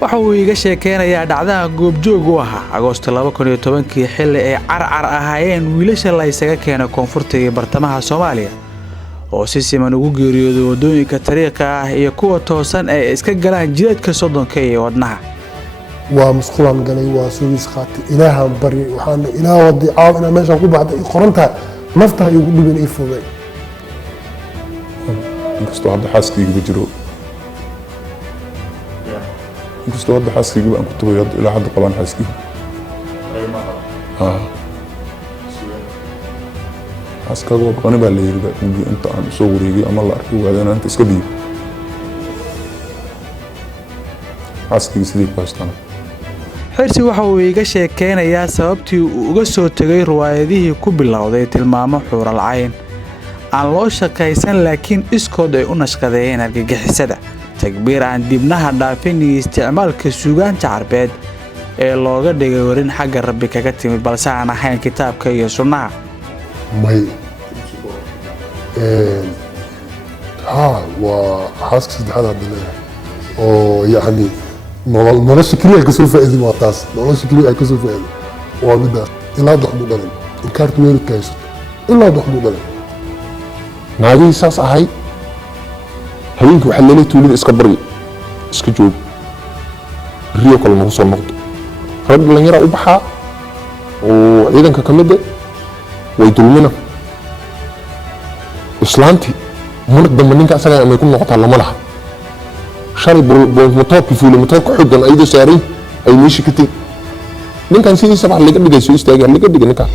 waxa uu iga sheekeynayaa dhacdaha goobjoog u ahaa Agoosto 2010 xilli ay carcar ahaayeen wiilasha la isaga keenay koonfurta iyo bartamaha Soomaaliya oo si siman ugu geeriyooday wadooyinka tariiqa ah iyo kuwa toosan ay iska galaan jidadka Sodonka iyo wadnaha ومسخولان قالي وسويس خاتي إلها بري وحنا إلها ودي عاونا ماشي أقول بعد قرنتها نفتح يقول لي من إيفوبي inkastoo hadda xaaskayga jiro inkastoo hadda xaaskayga aan ku tagay ilaa hadda qabaan xaaskayga xaaskayga waa baqani baa la yiri inta aan soo wareegay ama la arkay waadana inta iska dhiib xaaskayga sidii ku haystaan xirsi waxa uu iga sheekeynayaa sababtii uu uga soo tagay riwaayadihii ku bilowday tilmaamo xuural cayn aan loo shaqaysan laakiin iskood ay u nashqadeeyeen argagixisada takbiir aan dibnaha dhaafin iyo isticmaalka suugaanta carbeed ee looga dhigay warin xagga rabbi kaga timid balse aan ahayn kitaabka iyo sunnaha may وحاسك سدحان عبد الله ويعني نولش كلي كسر فائدة معطاس نولش كلي كسر فائدة وابدا إلا ضح مدلل إن كارت ويرد كايس إلا ضح مدلل نادي ساس هاي هينك وحللي تولي اسكبري اسكجوب ريو كل نوصل نقطة رد لن يرى أبحى وإذا كمدة ويدلمنا إسلامتي مرد دمنينك أسرع أما يكون نقطة على ملحة شاري بمطار كفولي مطار كحودا أيضا ساري أي ميشي كتير نين كان سيدي سبع اللي قد يسوي استاجر اللي قد ينكا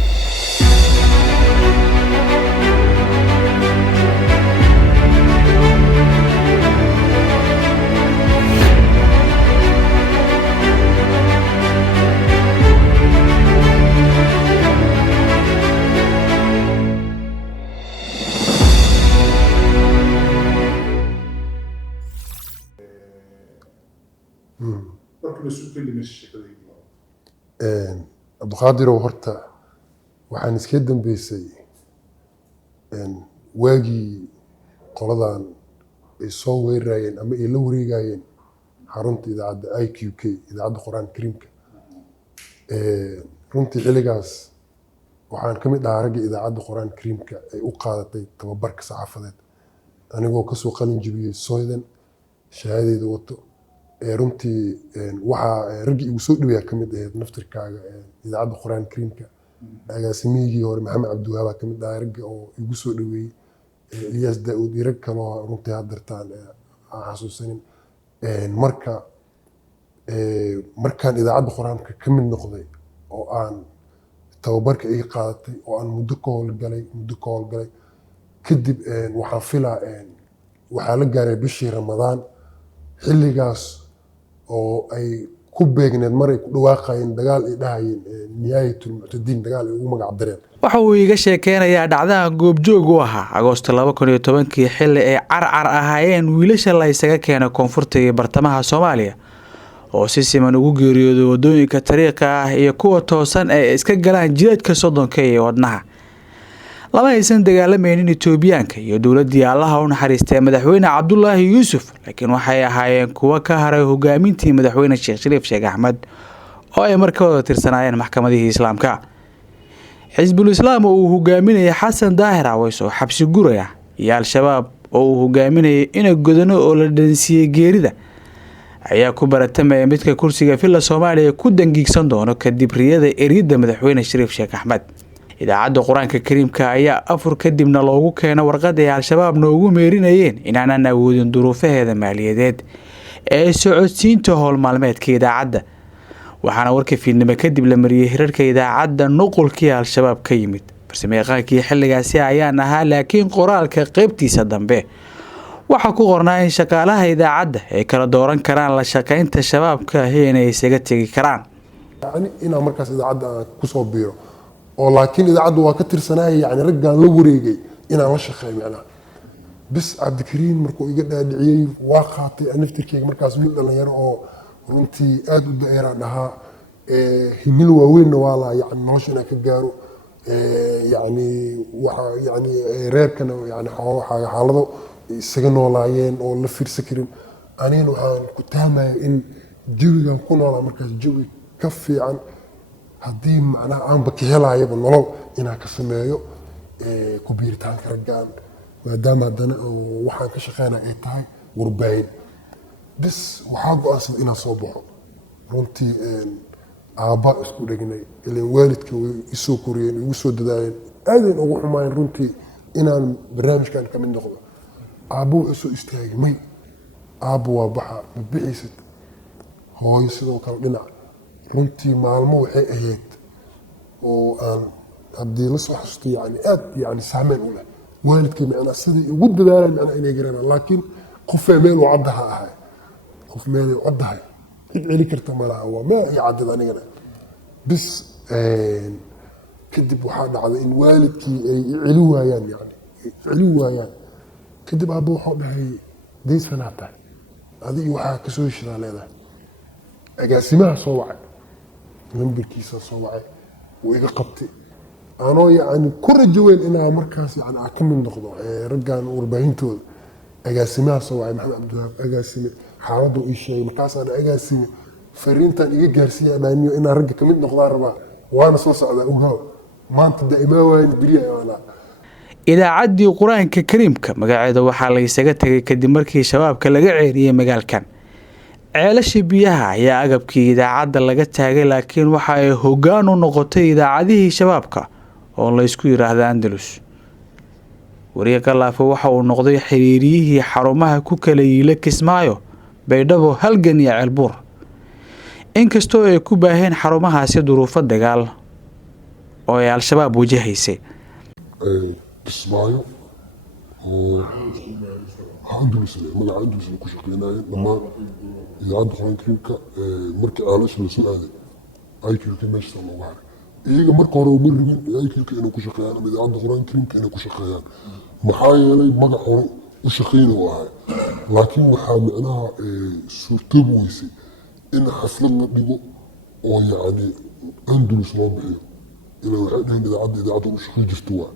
عبد القادر وهرتا waxaan iska dambeysay waagii qoladan ay soo weerarayeen ama ay la wareegayeen xarunta idaacadda IQK idaacadda Quraan Kariimka runtii xiligaas waxaan ka mid ahaa ragga idaacadda Quraan Kariimka ay u qaadatay tababarka saxaafadeed anigoo ka soo qalin jabiyay Sweden shahaadada wato runtii waxa raggi igu soo dhaweeyay kamid ahayd naftirkaaga idaacadda Quraan Kariimka agaasimihii hore Maxamed Cabdiwahaab kamid ah ragga oo igu soo dhaweeyay Ilyas Daawud rag kale oo runtii hadartaan xasuusanin markaan idaacadda Quraanka ka mid noqday oo aan tababarka ay qaadatay oo aan muddo ka howlgalay kadib waxaan filaa waxaa la gaaray bishii Ramadaan xilligaas oo ay ku beegneed maray ku dhawaaqayeen dagaal ay dhahayeen nihaayatul mu'tadiin dagaal ay ugu magac dareen waxa uu iga sheekeynayaa dhacdaha goobjoog u ahaa Agoosto 2010 xilli ay carcar ahaayeen wiilasha la isaga keenay koonfurta iyo bartamaha Soomaaliya oo si siman ugu geeriyooday wadooyinka tariiqa ah iyo kuwa toosan ay iska galaan jidadka Sodonka iyo wadnaha lama aysan dagaalamaynin Itoobiyaanka iyo dawladda Allaha u naxariistay madaxweyne Cabdullaahi Yuusuf laakiin waxay ahaayeen kuwa ka haray hogaamintii madaxweyne Sheekh Shariif Sheekh Axmed oo ay markooda tirsanaayeen maxkamadihii Islaamka Xisbul Islaam oo uu hogaaminayay Xasan Daahir Aweys oo xabsi guraya iyo Al-Shabaab oo uu hogaaminayay in godano oo la dhansiyay geerida ayaa ku baratamay midka kursiga filla Soomaaliya ku dangiigsan doono kadib riyada eriyada madaxweyne Shariif Sheekh Axmed idaacadda Quraanka Kariimka ayaa afur kadibna loogu keenay warqad ay Al-Shabaab noogu meerinayeen inaanan awoodin duruufaheeda maaliyadeed ee socodsiinta howl maalmeedka idaacadda waxaana warka fiidnimo kadib la mariyay hirarka idaacadda nuqulkii Al-Shabaab ka yimid farsamayaqaankii xilligaasi ayaan ahaa laakiin qoraalka qaybtiisa dambe waxa ku qornaa in shaqaalaha idaacadda ay kala dooran karaan la shaqaynta shabaabka inay isaga tagi karaan yani ina markaas idaacadda ku soo biiro oo laakiin idaacaddu waa ka tirsanay yani raggan la wareegay inaan la shaqeeyo macnaha bis Cabdikariin markuu iga dhaadhiciyay waa qaatay naftirkeyga markaas wiil dhalinyaro oo runtii aad u da'eera dhahaa himil waaweyn waa la yani noloshana ka gaaro yani waxa yani reerkana yani xaalado isaga noolaayeen oo la fiirsan karin anina waxaan ku taamayaa in jawigan ku noolaa markaas jawi ka fiican haddii macnaha aanba ka helaayaba nolol inaan ka sameeyo ku biiritaanka raggaan maadaama haddana waxaan ka shaqeynaa ay tahay warbaahin bis waxaa go-aansan inaan soo baxo runtii aabba isku dhegnay ilan waalidka way isoo koriyeen igu soo dadaaleen aadayn ugu xumaayeen runtii inaan barnaamijkan ka mid noqdo aabbo waa isoo istaagay may aabbo waa baxa mabixiisad hooyo sidoo kale dhinac runtii maalmo waxay ahayd oo aan haddii la soo xasuusto yani aad yani saameyn u leh waalidkay macnaa siday ugu dadaalaan macnaa inay garanaan laakiin qofee meel uu caddaha ahay qof meelay caddahay cid celi karta malaha waa meel iyo caddad anigana bis kadib waxaa dhacday in waalidkii ay celi waayaan yani celi waayaan kadib aabba waxau dhahay daysanaa tahay adigi waxaa kasoo heshidaa leedahay agaasimaha soo wacay nambarkiisa soo wacay wuu iga qabtay anoo yani ku rajo weyn inaa markaas yani aan ka mid noqdo raggan warbaahintooda agaasimaha soo wacay maxamed cabdiwahaab agaasime xaaladdu ii sheegay markaasaan agaasime fariintan iga gaarsiiya dhaaniyo inaan ragga kamid noqdaan rabaa waana soo socdaa ogaaw maanta daa'imaa waayan beriyaha idaacaddii qur-aanka kariimka magaceeda waxaa la isaga tegay kadib markii shabaabka laga ceeriyey magaalkan ceelasha biyaha ayaa agabkii idaacadda laga taagay laakiin waxa ay hoggaan u noqotay idaacadihii shabaabka oo la ysku yidhaahda andalus wariye Galaafo waxa uu noqday xiriiriyihii xarumaha ku kala yiila Kismaayo Baydhabo Halgan iyo Ceelbuur inkastoo ay ku baaheen xarumahaasi duruufo dagaal oo ay al-shabaab wajahaysay Kismaayo oo andalus magaca andalus ku shaqeynayeen dhammaan idaacadda quraanka markii ceelasha la soo aaday aykiilka meesha looga haray iyaga marka hore uma rabin aykiilka inay ku shaqeeyaan ama idaacadda quraanka inay ku shaqeeyaan maxaa yeelay magac hore u shaqeyna u ahay laakiin waxaa macnaha suurtoobi weysay in xaflad la dhigo oo yacni andalus loo bixiyo ilaa waxay dhaheen idaacadda u shaqeyn jirta waa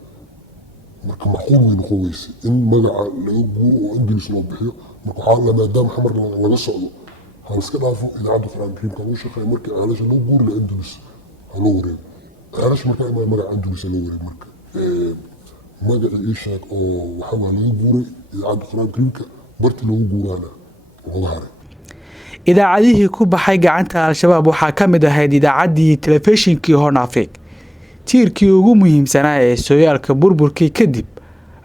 marka macquul way noqon weysay in magaca laga guuro oo andalus loo bixiyo marka waxaa la maadaama xamar laga socdo hal iska dhaafo idaacadda quraanka kariimka lagu shaqeeyo markii ceelasha loo guuro la andalus haloo wareego ceelasha markaa imaa magaca andalus loo wareego marka magaca ii sheeg oo waxaa laga guuray idaacadda quraanka kariimka barti lagu guuraana looga haray idaacadihii ku baxay gacanta al-shabaab waxaa ka mid ahayd idaacaddii telefishinkii Horn Africa tiirkii ugu muhiimsanaa ee sooyaalka burburkii kadib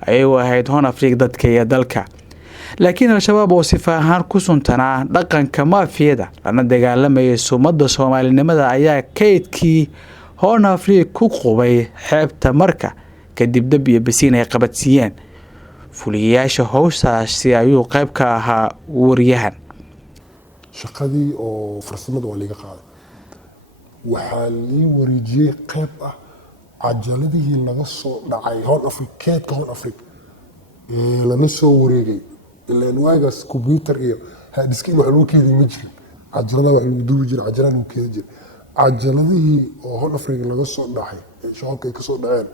ayay u ahayd Horn Africa dadka iyo dalka laakiin al-shabaab oo sifa ahaan ku suntanaa dhaqanka maafiyada lana dagaalamayay sumadda Soomaalinimada ayaa kaydkii Horn Africa ku qubay xeebta marka kadib dab iyo basiin ay qabadsiiyeen fuliyayaasha howshaasi ayuu qayb ka ahaa waryahan shaqadii oo farsamada waa laga qaaday waxaa lii wareejiyey qayb ah cajaladihii laga soo dhacay Horn Africa keedka Horn Africa lana soo wareegay ilaan waagaas computer iyo hadiskiin wax lagu keedin ma jirin cajalada wax lagu duubi jiray cajalada lagu keedin jiray cajaladihii oo Horn Africa laga soo dhacay shaqo ay ka soo dhaceen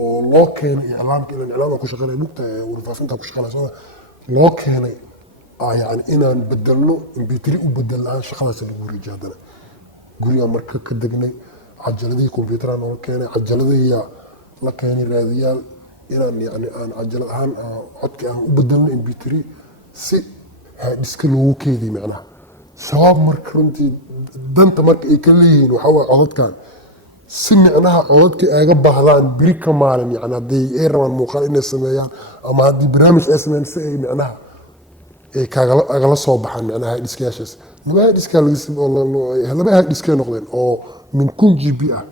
oo loo keenay iclaamka ilaan iclaamka ku shaqeynay lugta warfaafinta ku shaqeynaysa loo keenay يعني إنا بدلنا إمبيتري وبدلنا شغلة اللي جادنا قولي مركز كدقني عجلة كمبيوتر أنا كان عجلة هي لكاني راديال إنا يعني أنا عجلة هان عدك وبدلنا إمبيتري سي هادسكلو كيدي معناها سواب مركرنتي دنت مرك إكلين وحوا عضد كان سمعناها عضدك أجب هذا بريك مالن يعني دي إيرمان مقال إن السمايان أما هذه برامج اسمه سي معناها kagala soo baxan macnaha dhiskayaashaas laba dhiska laba dhiska noqdeen oo min kun GB ah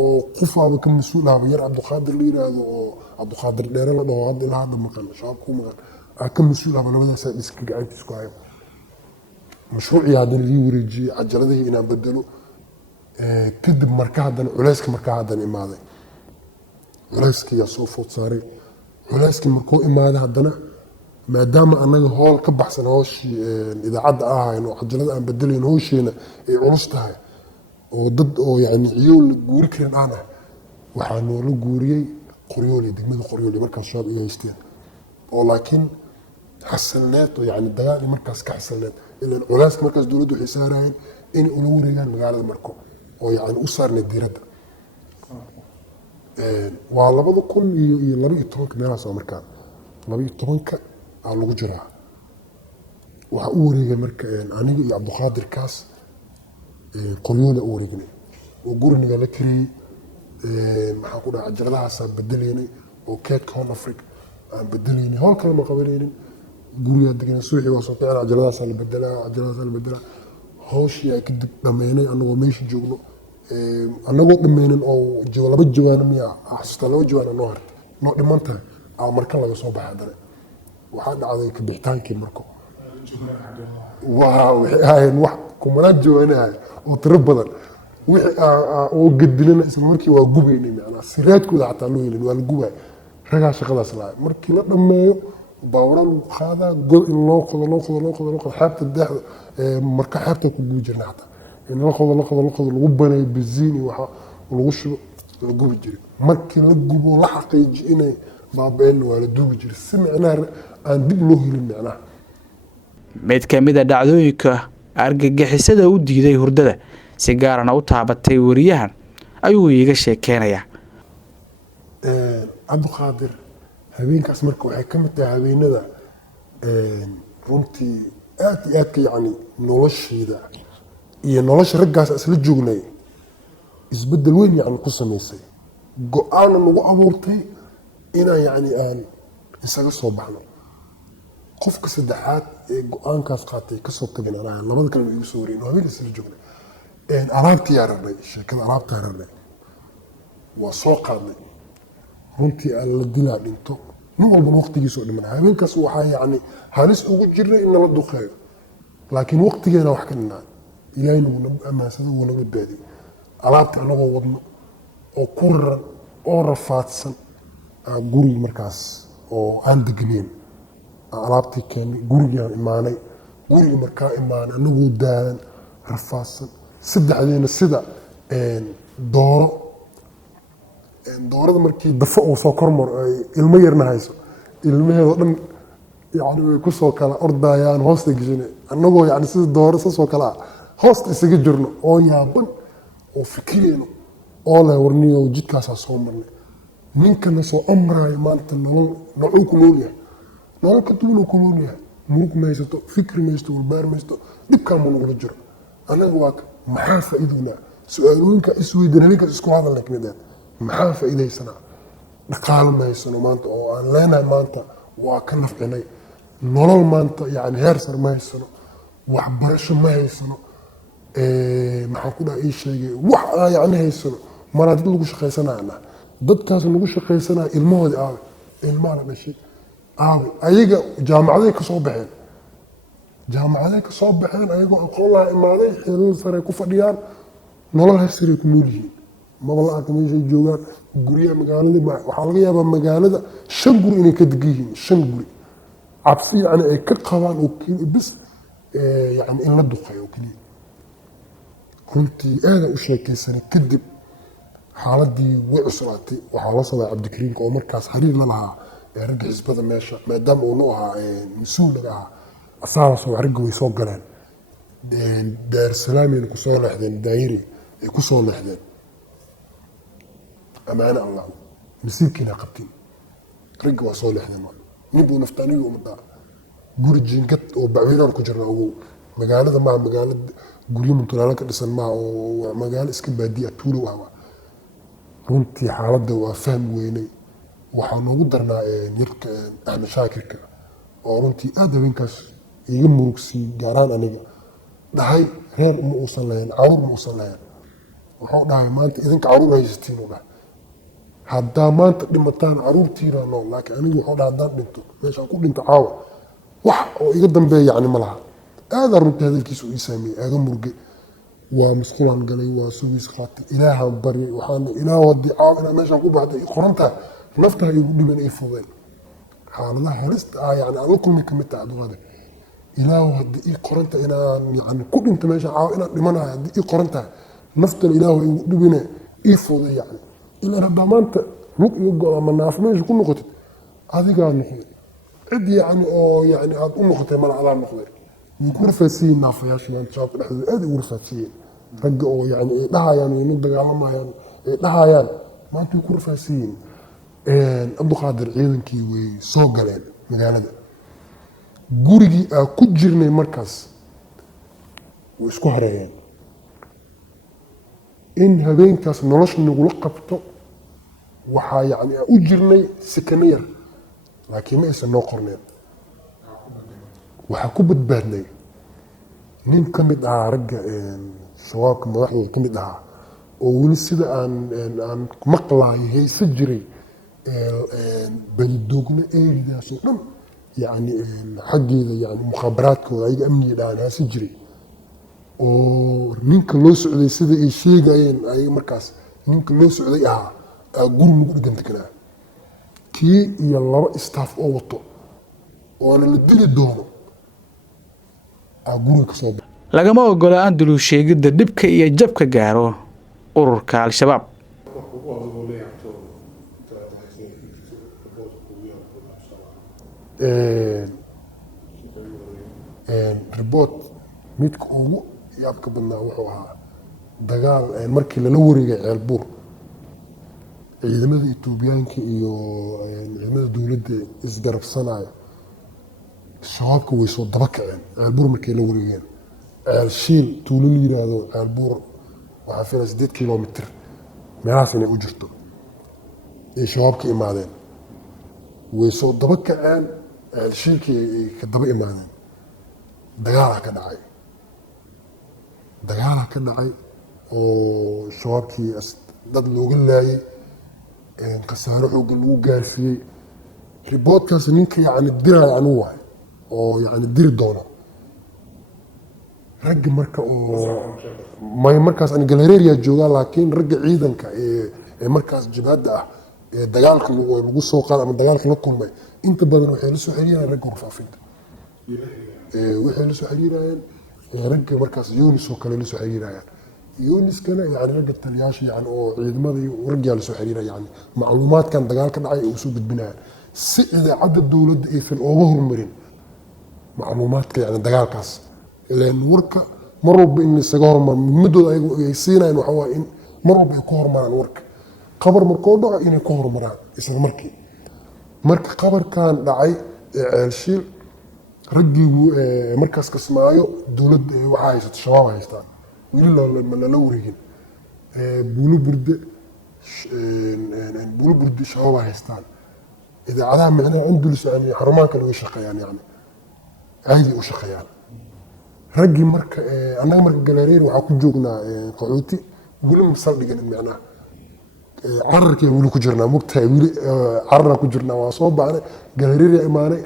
oo qofaaba ka mas'uul ah yar Cabduqaadir la yiraahdo oo Cabduqaadir dheere la dhaho hadda ilaa hadda maqan shaab ku maqan ka mas'uul ah labadaas dhiska gacantiis ku hayo mashruuci hadda la wareejiyay cajaladii inaan bedelo kadib marka haddana culayska marka haddana imaaday culayskii soo food saaray culayskii markuu imaaday haddana maadaama anaga hool ka baxsan hooshii idaacadda ahayno cajalada aan bedelayn hoosheena ay culus tahay oo dad oo yani ciyow la guuri karin aan ah waxaa noola guuriyey qoryooli degmada qoryooli markaas shaab iyo haysteen oo laakiin xasilneed oo yani dagaal markaas ka xasilneed ilan culeyska markaas dowladdu waxay saarayeen inay ula wareegaan magaalada marko oo yani u saarnay diiradda waa 2012 meelahaas oo markaa 2012 aa lagu jiraa waxaa u wareegay marka aniga iyo cabdiqaadirkaas qoryooda u wareegnay oo guriniga la kariyey maxaa ku dhaca cajaladahaasaan bedelaynay oo keedka hon africa aan bedelaynay howl kale ma qabanaynin gurigaa deganay suuxii waa soo kicin cajaladaasaa la bedelaa hawshii aan kadib dhammaynay annagoo meesha joogno annagoo dhammeynin oo 2 jawaano miyaa xasuustaa 2 jawaano noo hartay noo dhiman tahay aa marka laga soo baxay haddana waxaa dhacday kabixitaankii marko waxay ahaayeen wax kumanaan jawaanahay oo tiro badan wixii oo gedilana isla markii waa gubaynay macnaa siraadkooda xataa loo helin waa la gubay ragaa shaqadaas lahay markii la dhammeeyo baawra lagu qaadaa god in loo qodo xeebta deexda marka xeebta ku gubi jirna xataa in la qodo lagu banayo benziin iyo waxa lagu shubo la gubi jiray markii la gubo la xaqiijiyo inay baabeen waa la duubi jiray si macnaha aan dib loo helin macnaha mid ka mid ah dhacdooyinka argagixisada u diiday hurdada si gaarana u taabatay wariyahan ayuu iiga sheekeynayaa cabdiqaadir habeenkaas marka waxay ka mid tahay habeenada runtii aad iyo aadka yacni nolosheeda iyo nolosha raggaas isla joognay isbeddel weyn yacni ku samaysay go-aanna nagu abuurtay inaan yacni aan isaga soo baxno qofka saddexaad ee go-aankaas qaatay kasoo tagin anaa labada kale igu soo wareyn habeenkaas isla joognay alaabtii ararnay sheekada alaabta ararnay waa soo qaadnay runtii aan la dilaa dhinto nin walbana waqtigiisoo dhiman habeenkaas waxaa yacni halis ugu jirnay in nala duqeeyo laakiin waqtigeena wax ka dhinaa ilaahayna wuu nagu ammaansada wuu naga badbaadiyey alaabtii anagoo wadno oo ku raran oo rafaadsan gurigi markaas oo aan degnayn alaabtii keennay gurigaan imaanay gurigi markaa imaanay anagoo daalan rafaadsan saddexdeena sida doorada markii dafo uu soo kormaro ay ilmo yarna hayso ilmaheedoo dhan yani way kusoo kala ordayaan hoosta geshine annagoo yani sida dooro sasoo kale ah hoosta isaga jirno oo yaaban oo fikireyno oo leh warniyo jidkaasaa soo marnay ninkana soo amraayo maanta nolol ku nool yahay nolol ka duwanuu ku nool yahay murug ma haysato fikri ma haysato walbaar ma haysato dhibkaa ma nagula jiro annaga waa maxaa faa'iidownaa su-aalooyinka isweydan habeenkaas isku hadalna kamid ah maxaa faa'iidaysanaa dhaqaalo ma haysano maanta oo aan leenahay maanta waa ka nafcinay nolol maanta yani heer sar ma haysano waxbarasho ma haysano maxaan ku dhaha ii sheegay wax aan yani haysano maraa dad lagu shaqaysanayana dadkaas lagu shaqaysanaya ilmahoodi aabe ilmaha la dhashay aabe ayaga jaamacaday ka soo baxeen ayagoo aqoon laha imaaday xeelada sare ku fadhiyaan nolol heer saray ku nool yihiin maba la arka meeshay joogaan guryaha magaalada waxaa laga yaabaa magaalada 5 guri inay ka degan yihiin 5 guri cabsi yani ay ka qabaan oo bis yani in la duqeeyo oo keliya runtii aadaan u sheekaysanay kadib xaaladii way cuslaatay waxaa la socday cabdikariimka oo markaas xiriir la lahaa ragga xisbada meesha maadaama uu nu ahaa mas-uulaga ahaa asaasoo ragga way soo galeen daarsalaameyna kusoo leexdeen daayiri ay kusoo leexdeen amaana allah masiirkiina qabtin ragga waa soo leexdeen ninbuu naftaaniga umadaa guri jiingad oo bacweynaan ku jirna ogow magaalada maaha magaalada guryo muntulaalo ka dhisan maaha oo magaalo iska baadiya tuulow ah runtii xaaladda waa faham weynay waxaa noogu darnaa yarka axmed shaakirka oo runtii aad habeenkaas iga murugsii gaaraan aniga dhahay reer ma uusan lahayn caruur ma uusan lahayn wuxuu dhahay maanta idinka caruur haysatiin u dhahay haddaa maanta dhimataan caruurtiina nool laakiin anigu wuxuu dhahay haddaan dhinto meeshaan ku dhinto caawa wax oo iga dambeeya yacni ma laha aadaa runtii hadalkiisu ii saameeyey aaga murgay waa musqulaan galay waa sugiis qaatay ilaahaan baryay waxaana ilaah haddii caawa inaa meeshaan ku baxday qorantaa naftaa igu dhiman ay fudeen xaaladaha halista ah yani aan la kulmay kamid tahay adduunyada ilaahu haddii ii qoranta inaan yani ku dhinto meeshaan caawa inaan dhimanahay haddii ii qoran tahay naftan ilaahu igu dhibine ii fuday yani ilaan haddaa maanta lug iga go ama naafo meesha ku noqotid adigaa noqday cid yani oo yani aad u noqotay mana adaa noqday ويكون فاسين نافياش يعني شاب الحد هذا يكون فاسين رجعوا يعني دهايان إنه دجالما يعني دهايان ما أنتوا يكون فاسين أبو قادر ciidankii way soo galeen magaalada gurigii aan ku jirnay markaas way isku hareeyeen in habeenkaas nolosha nagula qabto waxaa yani aan u jirnay sikana yar laakiin ma aysan noo qorneen waxaa ku badbaadnay nin ka mid ahaa ragga shabaabka madaxdooda ka mid ahaa oo weli sida aan maqlaayo haysa jiray بلدوغنا إيريدا سودان يعني حقيقة يعني مخابرات كذا أي أمنية دانا سجري ونينك لو سعودي سيدا أي شيء جايين أي مركز نينك لو سعودي أقول مقول جنت كنا كي يلا استاف أوطو وأنا لدي الدوم أقول كسب lagama ogola Andalus sheegida dibka iyo jabka gaaro ururka al-shabaab ريبوت midka ugu yaabka badnaa wuxuu ahaa dagaal markii lala wareegay ceelbuur ciidamada Itoobiyaanka iyo ciidamada dawladda isgarabsanaya shabaabka way soo daba kaceen ceelbuur markii la wareegeen ceel shiil tuulo la yiraahdo ceelbuur waxaa filan 8 kilomitir meelahaas inay u jirto ee shabaabka imaadeen way soo daba kaceen ceel shiilkii ka daba imaadeen dagaal ka dhacay oo shabaabkii dad looga laayay khasaaro xoog lagu gaarsiiyay riboodkaas ninka yani diray anu waay oo yani diri doono ragga marka oo may markaas aan galeeriya joogaa laakiin ragga ciidanka ee markaas jabhada ah ee dagaalka lagu soo qaad ama dagaalka la kulmay inta badan waxay la soo xiriirayaan ragga warfaafinta waxay la soo xiriirayaan ragga markaas Yunis oo kale la soo xiriirayaan Yunis kana yani ragga taliyaasha yani oo ciidamada ragga la soo xiriirayaan yani macluumaadkan dagaalka dhacay oo soo gudbinayaan si idaacadda dawladda aysan uga hormarin macluumaadka yani dagaalkaas ilaan warka mar walba in isaga hormar muddooda ay siinayaan waxa waa in mar walba ay ku hormaraan warka qabar markoo dhaco inay ku hormaraan isla markii marka qabarkan dhacay ceelshiil raggii markaas kasmaayo dawladda waxa haysato shabaab haystaan weli lala wareegin buulo burde shabaab haystaan idaacadaha micnaha Andalus yani xarumaha kale way shaqeeyaan yani caadi u shaqeeyaan raggii marka anaga marka galeeriir waxa ku joognaa qaxooti weli masal dhigan micnaha cararkii weli ku jirnaa mugtahay weli carra ku jirnaa waa soo baahnay galeeriir imaanay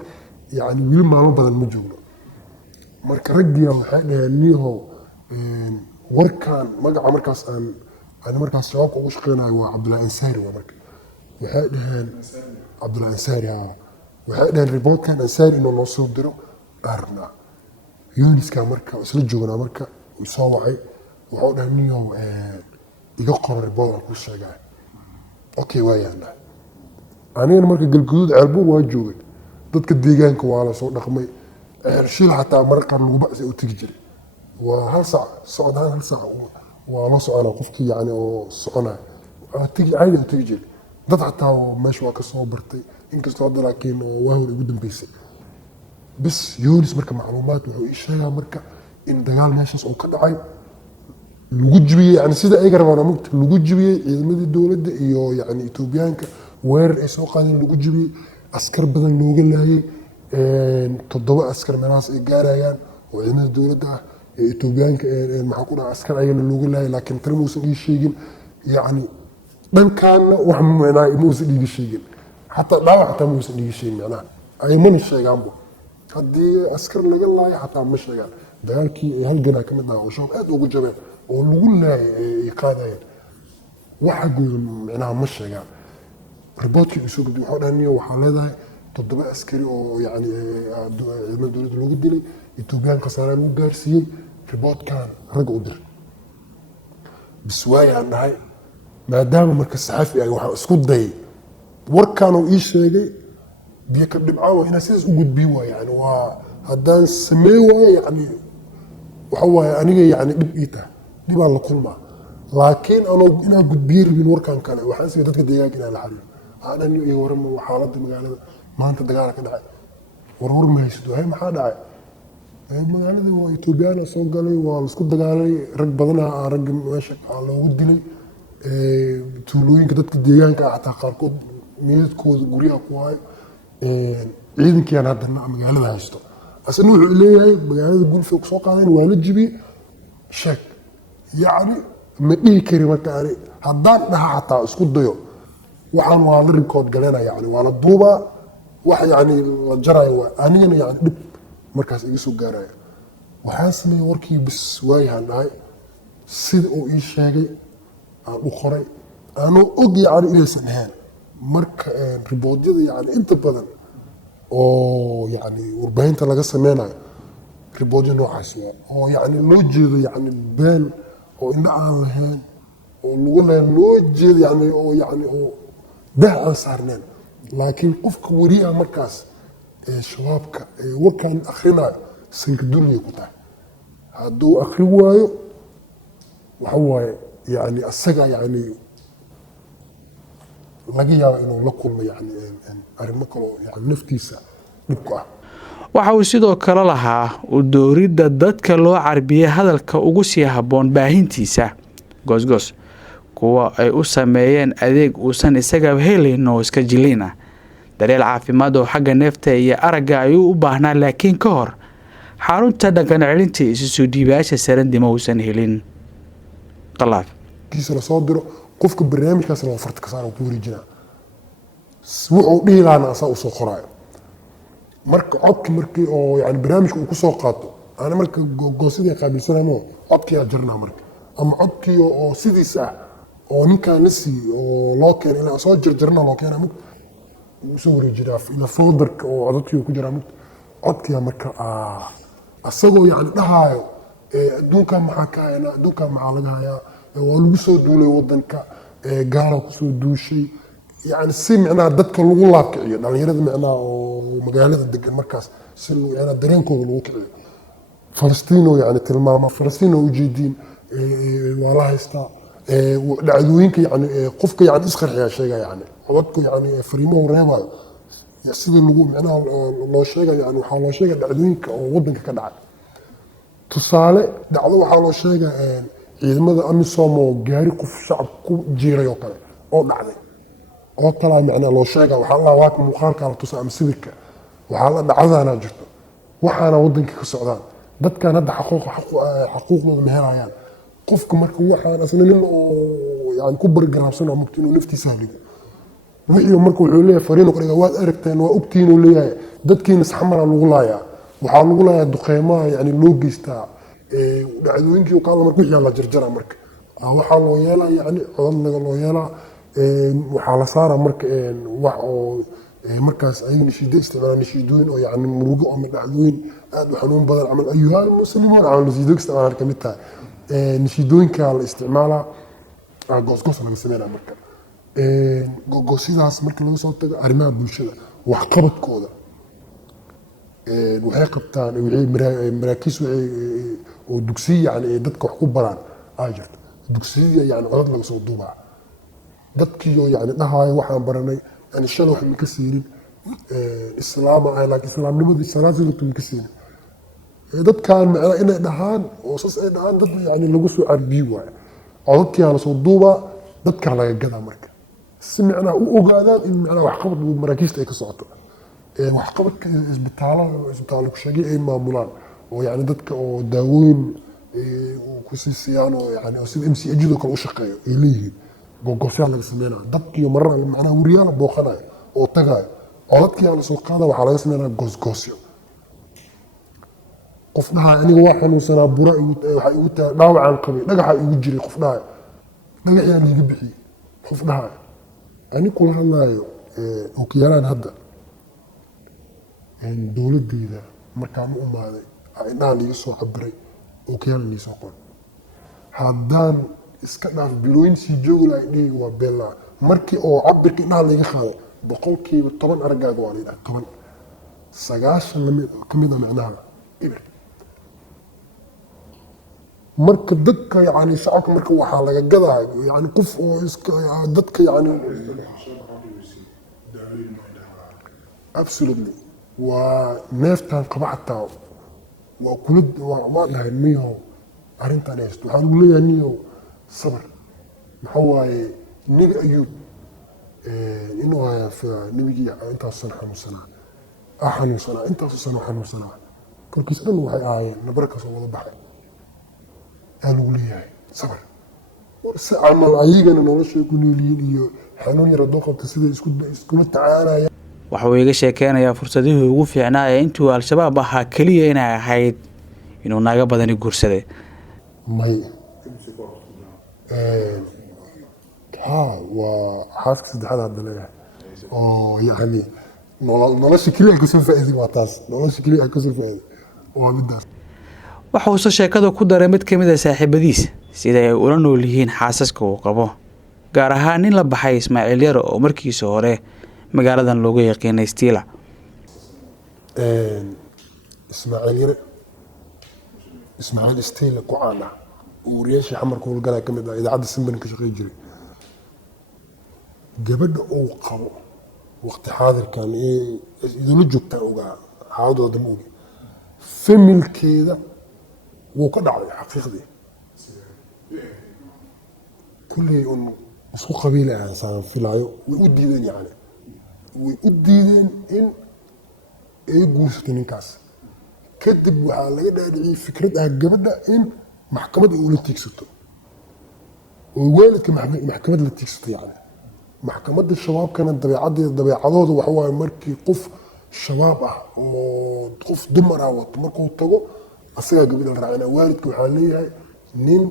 يعني ويل ما بدل مجونا marka raggii waxay dhaheen niyahow warkan magaca markaas aan markaas shabaabka ugu shaqeynayo waa Cabdullaahi Ansaari waa marka waxay dhaheen Cabdullaahi Ansaari waxay dhaheen riboodkan Ansaari inuu noo soo diro arna Yuuniska marka isla joognaa marka uu soo wacay wuxuu dhahay niyahow iga qor ribood ku sheegay okay waayana aniga marka galguduud ceelbuur waa joogay dadka deegaanka waa la soo dhaqmay shil xataa marka lagu bacsi u tigi jiray waa hal saac socdaan hal saac waa la soconaa qofkii yani oo soconaa tigi caadi u tigi jiray dad xataa meesha waa ka soo bartay inkastoo hadda laakiin waa hor ugu dambeysay bis Yunis marka macluumaad wuxuu ii sheegaa marka in dagaal meeshaas uu ka dhacay lagu jibiyay yani sida ay garabaan mugta lagu jibiyay ciidamadii dawladda iyo yani Itoobiyaanka weerar ay soo qaadeen lagu jibiyay askar badan looga laayay 7 askar meelahaas ay gaarayaan oo ciidamada dawladda ah ee Itoobiyaanka maxaa ku dhaca askar ayana looga laayay laakiin tan muusan ii sheegin yani dhankaana wax macnaa muusan ii sheegin xataa dhaawac xataa muusan ii sheegin macnaa ay man sheegaanbo haddii askar laga laayay xataa ma sheegaan dagaalkii halganaa ka mid ah oo shabaab aad ugu jabeen oo lagu laayay ay qaadayeen waxa guud macnaa ma sheegaan riboodkii soo gudbiyay waxa dhaaniyo waxa leedahay 7 askari oo yani ciidamada dawladda looga dilay Itoobiyan khasaare lagu gaarsiiyay riboodkan rag u dir biswaay aan dhahay maadaama marka saxafi ay waxa isku day warkan uu ii sheegay biyo ka dhibcaa waa inaa sidaas u gudbiyo waa yani haddaan samey waayo yani waxa waaye aniga yani dhib ii tahay dhibaan la kulmaa laakiin anoo inaan gudbiye rabin warkan kale waxaan siga dadka deegaanka inaan la xariiro aanan iyo warama xaaladda magaalada maanta dagaala ka dhacay warwar ma haysto hay maxaa dhacay magaaladii waa Ethiopiana soo galay waa la isku dagaalay rag badana rag meesha loogu dilay tuulooyinka dadka deegaanka xataa qaarkood meedkooda guryaha ku hayo ciidankiina hadda magaalada haysto asna wuxuu leeyahay magaalada gulfa ku soo qaadeen waa la jibiyay sheeg yani ma dhihi kari marka ani haddaan dhaha xataa isku dayo waxaan waa la record galanaya yani waa la duubaa wax yani la jarayo waa anigana yani dhib markaas iga soo gaaraya waxaan sameeyay warkii bis waayaan dhahay sida uu ii sheegay aan u qoray aanoo og yani inaysan ahayn marka riboodyada yani inta badan oo yani warbaahinta laga sameynayo riboodyo noocaas waa oo yani loo jeedo yani been oo indha aan lahayn oo lagu lahayn loo jeedo yani oo yani oo dah aan saarneen laakiin qofka wariyaha markaas shabaabka warkaan akhrinayo sanka dunya ku tahay hadduu akhri waayo waxa waaye yani asaga yani laga yaabo inuu la kulmo yani arrimo kale oo yani naftiisa dhib ku ah waxa uu sidoo kale lahaa u dooridda dadka loo carbiyay hadalka ugu sii habboon baahintiisa goosgoos kuwa ay u sameeyeen adeeg uusan isaga helayn oo iska jilin ah daryeel caafimaad oo xagga neefta iyo aragga ayuu u baahnaa laakiin ka hor xarunta dhaqan celinta isu soo dhiibaasha sarandima uusan helin qalaaf kiisa la soo diro qofka barnaamijkaas la farta ka saaro ku wareejina wuxuu dhihi lahaa asaa u soo qoraayo marka codka markii oo yani barnaamijka uu ku soo qaato ana marka goosidii qaabilsanayno codkii aa jirnaa marka ama codkii oo sidiisa ah oo ninkaan la siiyey oo loo keenay ilaa soo jarjarna loo keenay mid soo wareejinaa ila folderka oo codkii ku jira mid codkii marka asagoo yani dhahaayo adduunka maxaa ka hayna adduunka maxaa laga hayaa waa lagu soo duulay wadanka gaala ku soo duushay يعني سي معناها دتك لوgu laabkiciyo dhalinyarada macnaa oo magaalada degan markaas si yani dareenkooda lagu kiciyo Falastiin oo yani tilmaama Falastiin oo ujeedin waa la haystaa dhacdooyinka yani qofka yani isqarxiya sheega yani codku yani fariimo reebayo sida lagu macnaa loo sheegay yani waxa loo sheegay dhacdooyinka oo wadanka ka dhacay tusaale dhacdo waxa loo sheegay ciidamada amisom oo gaari qof shacab ku jiiray oo kale oo dhacday oo kala macna loo sheega waxa la waa muuqaalka la tusaa amsibika waxa la dhacdana jirto waxaana wadanka ka socdaan dadkan hadda xuquuqdooda ma helayaan qofka marka waxaan asna nin oo yani ku bargaraabsan oo mugtino naftiisa haliyo wixii marka wuxuu leeyahay fariino qoriga waad aragteen waa ogtiin oo leeyahay dadkiina saxmara lagu laayaa waxa lagu laayaa duqeymaha yani loo geystaa dhacdooyinkii oo kala marka wixii la jarjara marka waxa loo yeelaa yani codad laga loo yeelaa waxaa la saara marka wax oo markaas ay nishiido isticmaalaan nishiidooyin oo yani murugo ama dhacdooyin aad u xanuun badan camal ayuhaan muslimiin aan nishiido isticmaalaan kamid tahay nishiidooyinka la isticmaalaa goosgoos laga sameeyaa marka goosgoosidaas marka laga soo tago arrimaha bulshada wax qabadkooda waxay qabtaan maraakiis oo dugsiyo yani dadka wax ku baraan ay jirto dugsiyo yani codad laga soo duubaa dadkiyo yani dhahayo waxaan baranay yani shan wax ma ka siirin islaam ay laakiin islaamnimadu salaasadu ma ka siirin dadkan macna inay dhahaan oo sas ay dhahaan dad yani lagu soo arbiyo waay codadkii aan soo duuba dadka laga gada marka si macna u ogaadaan in macna wax qabad maraakiista ay ka socoto wax qabadka isbitaalo ku sheegay ay maamulaan oo yani dadka oo daawooyin ku siiyaan oo yani sida MCH kale u shaqeeyo ay leeyihiin goosgoosyo laga sameeyaa dadkii marar macnaa wariyaal booqanayo oo tagay codadkii aan soo qaada waxa laga sameeyaa goosgoosyo qof dhaha aniga waa xanuunsanaa bura waxa igu taa dhaawacaan qabay dhagaxa igu jiray qof dhaha dhagaxyaan iga bixiyay qof dhaha ani kula hadlaayo oo kiyaalaan hadda dowladdeeda markaa ma umaaday indhaha liiga soo cabiray oo kiyaalan liiga soo qoray haddaan iska dhaaf bilooyin sii joogi lahay dhihi waa beelaa markii oo cabirka indhaha laga qaaday boqolkiiba 10 aragaaga waa la yidhaha 10 sagaashan ka mid a micnaha ibir. marka dadka yani shacabka marka waxaa laga gadaa yani qof oo iska dadka yani absolutely waa neeftan qaba xataa waa kula waa dhahay miyo arrintan haysto waxaan ugu leeyahay niyo sabr maxaa waaye nebi ayuub inuu haya nebigii intaas sano xanuunsanaa intaas sano xanuunsanaa korkiis dhan waxay ahaayeen nabarkaas oo wada baxay aa lagu leeyahay sabr si camal ayagana noloshay ku noolyihiin iyo xanuun yara dooqabta sida iskula tacaalaya. waxa uu iga sheekeynayaa fursadihii ugu fiicnaa ee intuu al-shabaab ahaa keliya inay ahayd inuu naaga badani guursaday. may waa xaaska saddexaad hadda leeyahay oo yani nolosha keliya kasoo faa'iiday waa taas nolosha keliya kasoo faa'iiday waa midaas. waxa uuse sheekada ku daray mid ka mid a saaxiibadiisa sida ay ula nool yihiin xaasaska uu qabo gaar ahaan nin la baxay Ismaaciil Yaro oo markiisa hore magaaladan looga yaqiinay Stila. Ismaaciil Stila ku caana uu riyaasha xamarka howlgalaya ka mid ah idaacadda Simban ka shaqeyn jiray. gabadha uu qabo waqti xaadirkan idula joogtaa ogaa xaaladooda ma ogi familkeeda wuu ka dhacday xaqiiqdii kulley un isku qabiila aan saan filaayo way u diideen yani way u diideen in ay guursato ninkaas kadib waxaa laga dhaadhiciyey fikrad ah gabadha in maxkamad ay ula tiigsato oo waalidka maxkamad la tiigsato yani maxkamadda shabaabkana dabeecadooda waxa waaye markii qof shabaab ah oo qof dumar ah wato markuu tago asagaa gabadha la raacina waalidka waxaa leeyahay nin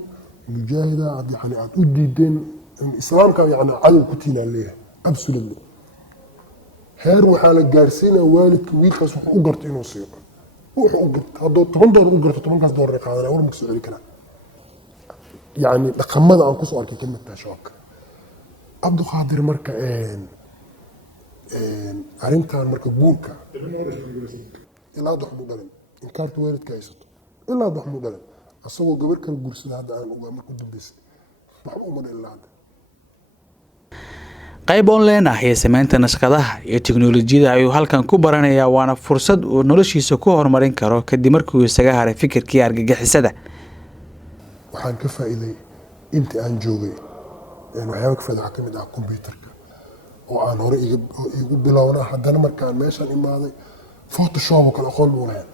mujaahida yani aad u diideen islaamka yani cadow ku tiinaa leeyahay absolutely heer waxaa la gaarsiinaya waalidka wiilkaas wuxuu u garto inuu siiyo wuxuu u garto hadduu $10 u garto $10 qaadana war ma soo celi karaa yani dhaqamada aan kusoo arkay kamid tahay shabaabka. Cabdiqaadir marka arrintan marka guurka ilaa wax mu dhalin inkaarta waalidka haysato ilaa wax mu dhalin asagoo gabar kale guursada hadda aan ogaa markuu dambeysay wax uma dhalin hadda. qayb online ah iyo samaynta nashqadaha iyo tiknoolajiyada ayuu halkan ku baranayaa waana fursad uu noloshiisa ku horumarin karo kadib markii uu isaga haray fikirkii argagixisada. waxaan ka faa'iiday intii aan joogay waxyaaba ka faa'iiday waxaa ka mid ah computerka oo aan hore igu bilowna haddana markaan meeshaan imaaday photoshop oo kale aqoon u lahayn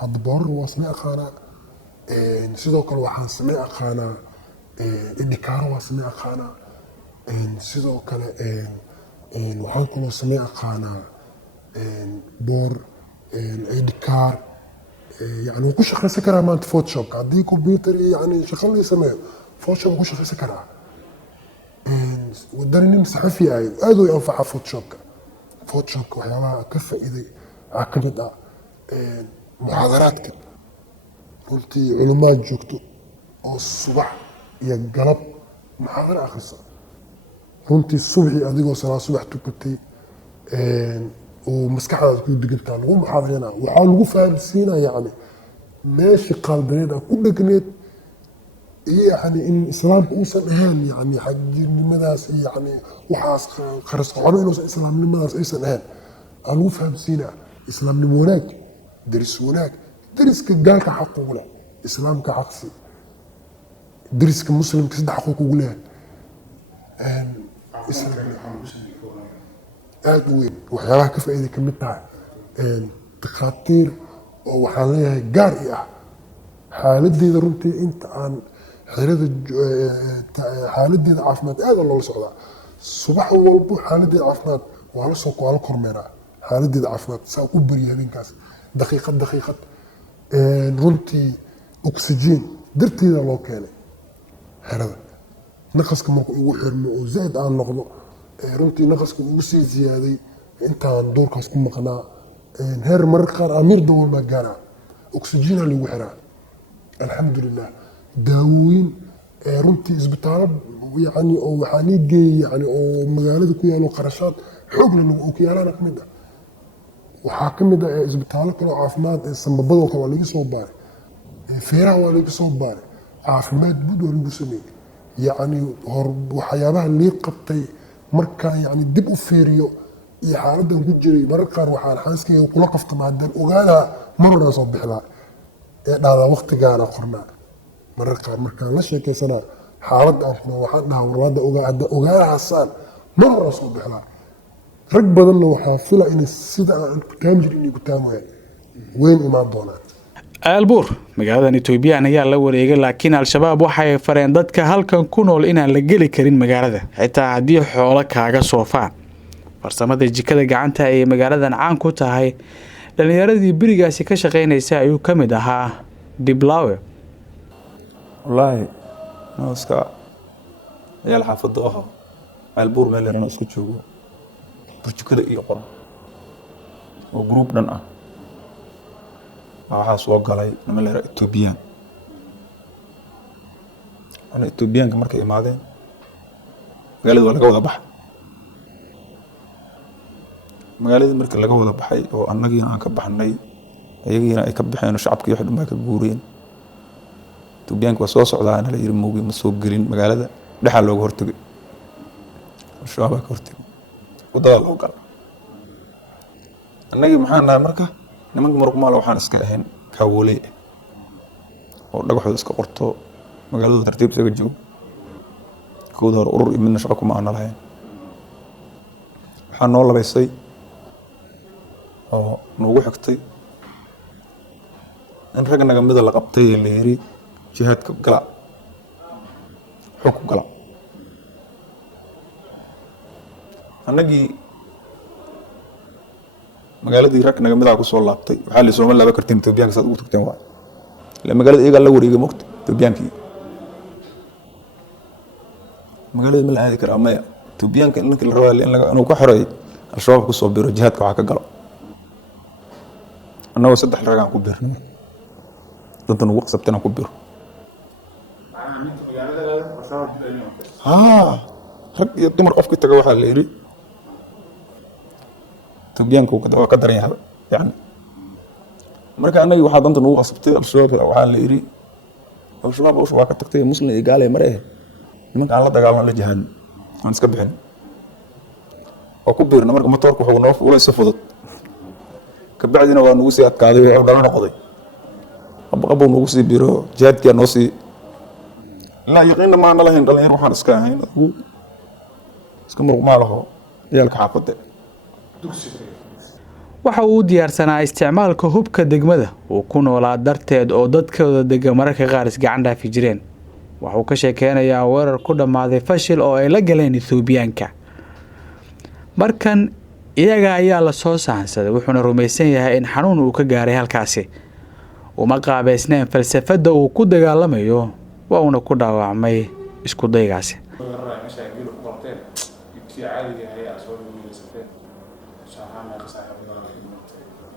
hadda boorar waa samey aqaanaa sidoo kale waxaan samey aqaanaa indhikaaro waa samey aqaanaa sidoo kale waxaan kaloo samey aqaanaa boor indhikaar يعني وكل شخص سكرها ما أنت فوتوشوب عندي كمبيوتر يعني شغل يسميه فوتوشوب وكل شخص سكرها وداني نمسح فيها هذا ينفع فوتوشوب وحياة كفة إذا عقدت محاضرات كده قلتي علماء جوكتو الصبح يا قلب محاضرة آخر قلتي الصبح أديكو صلاة صبح تكتي ومسكحة تكون دقلتها لغو محاضرين وحاول لغو فارسينا يعني ماشي قلبين كل قنيت يعني إن إسلام أوصل أهان يعني حق المدارس يعني وحاس خرس قانون إنه إسلام المدارس أوصل أهان لغو فارسينا إسلام هناك درس هناك درس كجاك حقه ولا إسلام كعكسي درس كمسلم كسد حقوقه ولا إسلام aad u weyn waxyaabaha ka faa'iiday ka mid tahay takhaatiir oo waxaan leeyahay gaar i ah xaaladeeda runtii inta aan xaaladeeda caafimaad aad loola socdaa subax walbo xaaladeeda caafimaad waa la kormeeraa xaaladeeda caafimaad saa u bariya habeenkaas daqiiqad runtii oxygen darteeda loo keenay xerada naqaska markuu igu xirmo oo zaid aan noqdo runtii naqaska ugu sii ziyaaday intaan doorkaas ku maqnaa heer mararka qaar amiir dawal baa gaaraa oxygeena lagu xiraa alxamdulilah daawooyin runtii isbitaalo yani oo waxaa lii geeyey yani oo magaalada ku yaalo qarashaad xoogna okiyaalana ka mid ah waxaa ka mid ah isbitaallo kale oo caafimaad sambabada kale waa laga soo baaray feeraha waa laga soo baaray caafimaad guud waa lagu sameeyey yacni waxyaabaha lii qabtay markaa yacni dib u fiiriyo iyo xaaladan ku jiray mararka qaar waxaan xaaskayga kula qaftama haddaan ogaadaha marnaa soo bixlaa ee dhahdaa waqtigaana qornaa mararka qaar markaan la sheekaysanaa xaalad aan qornaa waxaan dhahaa warwaada hadda ogaadahaasaan marnaa soo bixlaa rag badanna waxaa fila inay sida aan ku taami jirin inay ku taamayaan weyn imaan doonaan aalbuur magaaladan Itoobiya ayaa la wareegay laakiin al-shabaab waxay fareen dadka halkan ku nool inaan la geli karin magaalada xitaa haddii xoolo kaaga soofaan farsamada jikada gacanta ee magaaladan caan ku tahay dhalinyaradii birigaasi ka shaqeynaysa ayuu ka mid ahaa Diblaawe wallaahi nooska ayaa xaafadda ah aalbuur meel yar isku joogo burjukada iyo qoran oo group dhan ah waxaa soo galay niman la yiraahdo Ethiopian ana Ethiopian markay imaadeen magaalada waa laga wada baxay magaalada marka laga wada baxay oo annagii aan ka baxnay ayagiina ay ka baxeen shacabkii wax dhanba ka guureen Ethiopian waa soo socdaan la yiri moogi ma soo gelin magaalada dhaxa looga hortagay shabaab ka hortagay wadada loo galay annagii maxaan nahay marka nimanka muruqmaal waxaan iska ahayn kaawoley oo dhagaxooda iska qorto magaalada tartiib isaga joogo kooda hore urur imina shaqo kuma aan lahayn waxaan noo labaysay oo noogu xigtay in rag naga mid la qabtay la yiri jihaadka gala xukun gala annagii magaaladii rag naga mid ah ku soo laabtay waxa la soo laaba karteen Ethiopian saad ugu tagteen waa la magaalada iyaga la wareegay moqt Ethiopiankii magaalada ma la aadi kara ama Ethiopianka ninka la rabaa in laga inuu ka xoreey al-shabaab ku soo biro jihaadka waxa ka galo annagu saddex rag aan ku birnay dadna ugu qasabtana ku biro rag iyo dumar qofka taga waxa la yiri Ethiopianku ka daran yahay yani marka annagu waxa danta ugu qasabtay al-shabaab waxa la yiri al-shabaab waa ka tagtay muslim iyo gaalay maree nimanka aan la dagaalano la jihaad aan iska bixin oo ku biirna marka motorku wuxuu noo fuulay si fudud ka bacdina waa nagu sii adkaaday oo dhalo noqday qabqabo nagu sii biiro jihaadkii noo sii la yaqiin ma aan lahayn dhalinyaro waxaan iska ahayn iska muruqmaalaho yaalka xaafadda waxa uu diyaarsanaa isticmaalka hubka degmada uu ku noolaa darteed oo dadkooda degan mararka qaar isgacan dhaafi jireen waxuu ka sheekeynayaa weerar ku dhammaaday fashil oo ay la galeen Ethiopianka markan iyaga ayaa la soo sahansaday wuxuuna rumaysan yahay in xanuun uu ka gaaray halkaasi uma qaabeysneen falsafada uu ku dagaalamayo waa una ku dhaawacmay isku daygaasi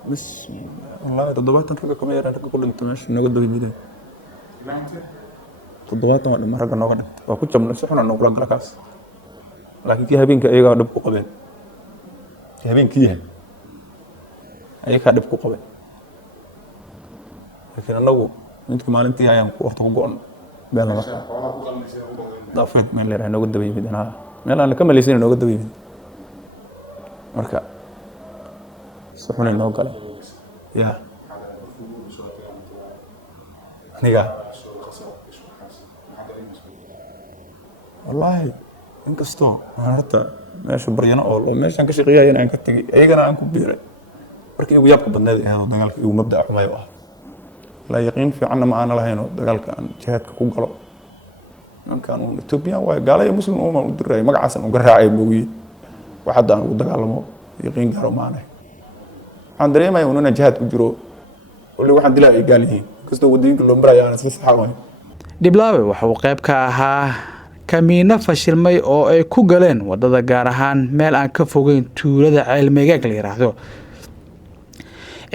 بس والله تضبطت كذا كم يرى رجع كل انتماش نقدر يميله تضبطت ما رجع نقدر وكنت من السحنا نقول رجع كاس لكن كي هبين كأيها دبكو قبل كي هبين كيها أيها دبكو قبل لكن أنا أنتم ما أنتي أيام وقتكم قون بيننا ضافت من اللي رأينا قد بيجي أنا ما أنا كمل يصير نقدر بيجي مركا سحنا النوقل يا نيجا والله inkastoo aan horta meesha baryana oo meeshan ka shaqeeyay aan ka tagay ayagana aan ku biiray markii ugu yaabka badneed ee dagaalka ugu mabda xumay ah la yaqiin fiican ma aan lahayn dagaalka aan jihaadka ku galo kan uu Ethiopian way gaalay muslim oo ma u diray magacaas aan uga raacay moogi waxa daan ugu dagaalamo yaqiin gaaro maanay aan dareemay inuu jihaad ku jiro wali waxaan dilay gaalihiin kastoo wadooyinka loo maray aan isla saxaaway Diblaawe waxa uu qayb ka ahaa kamiina fashilmay oo ay ku galeen wadada gaar ahaan meel aan ka fogeyn tuulada Ceelmeegaag la yiraahdo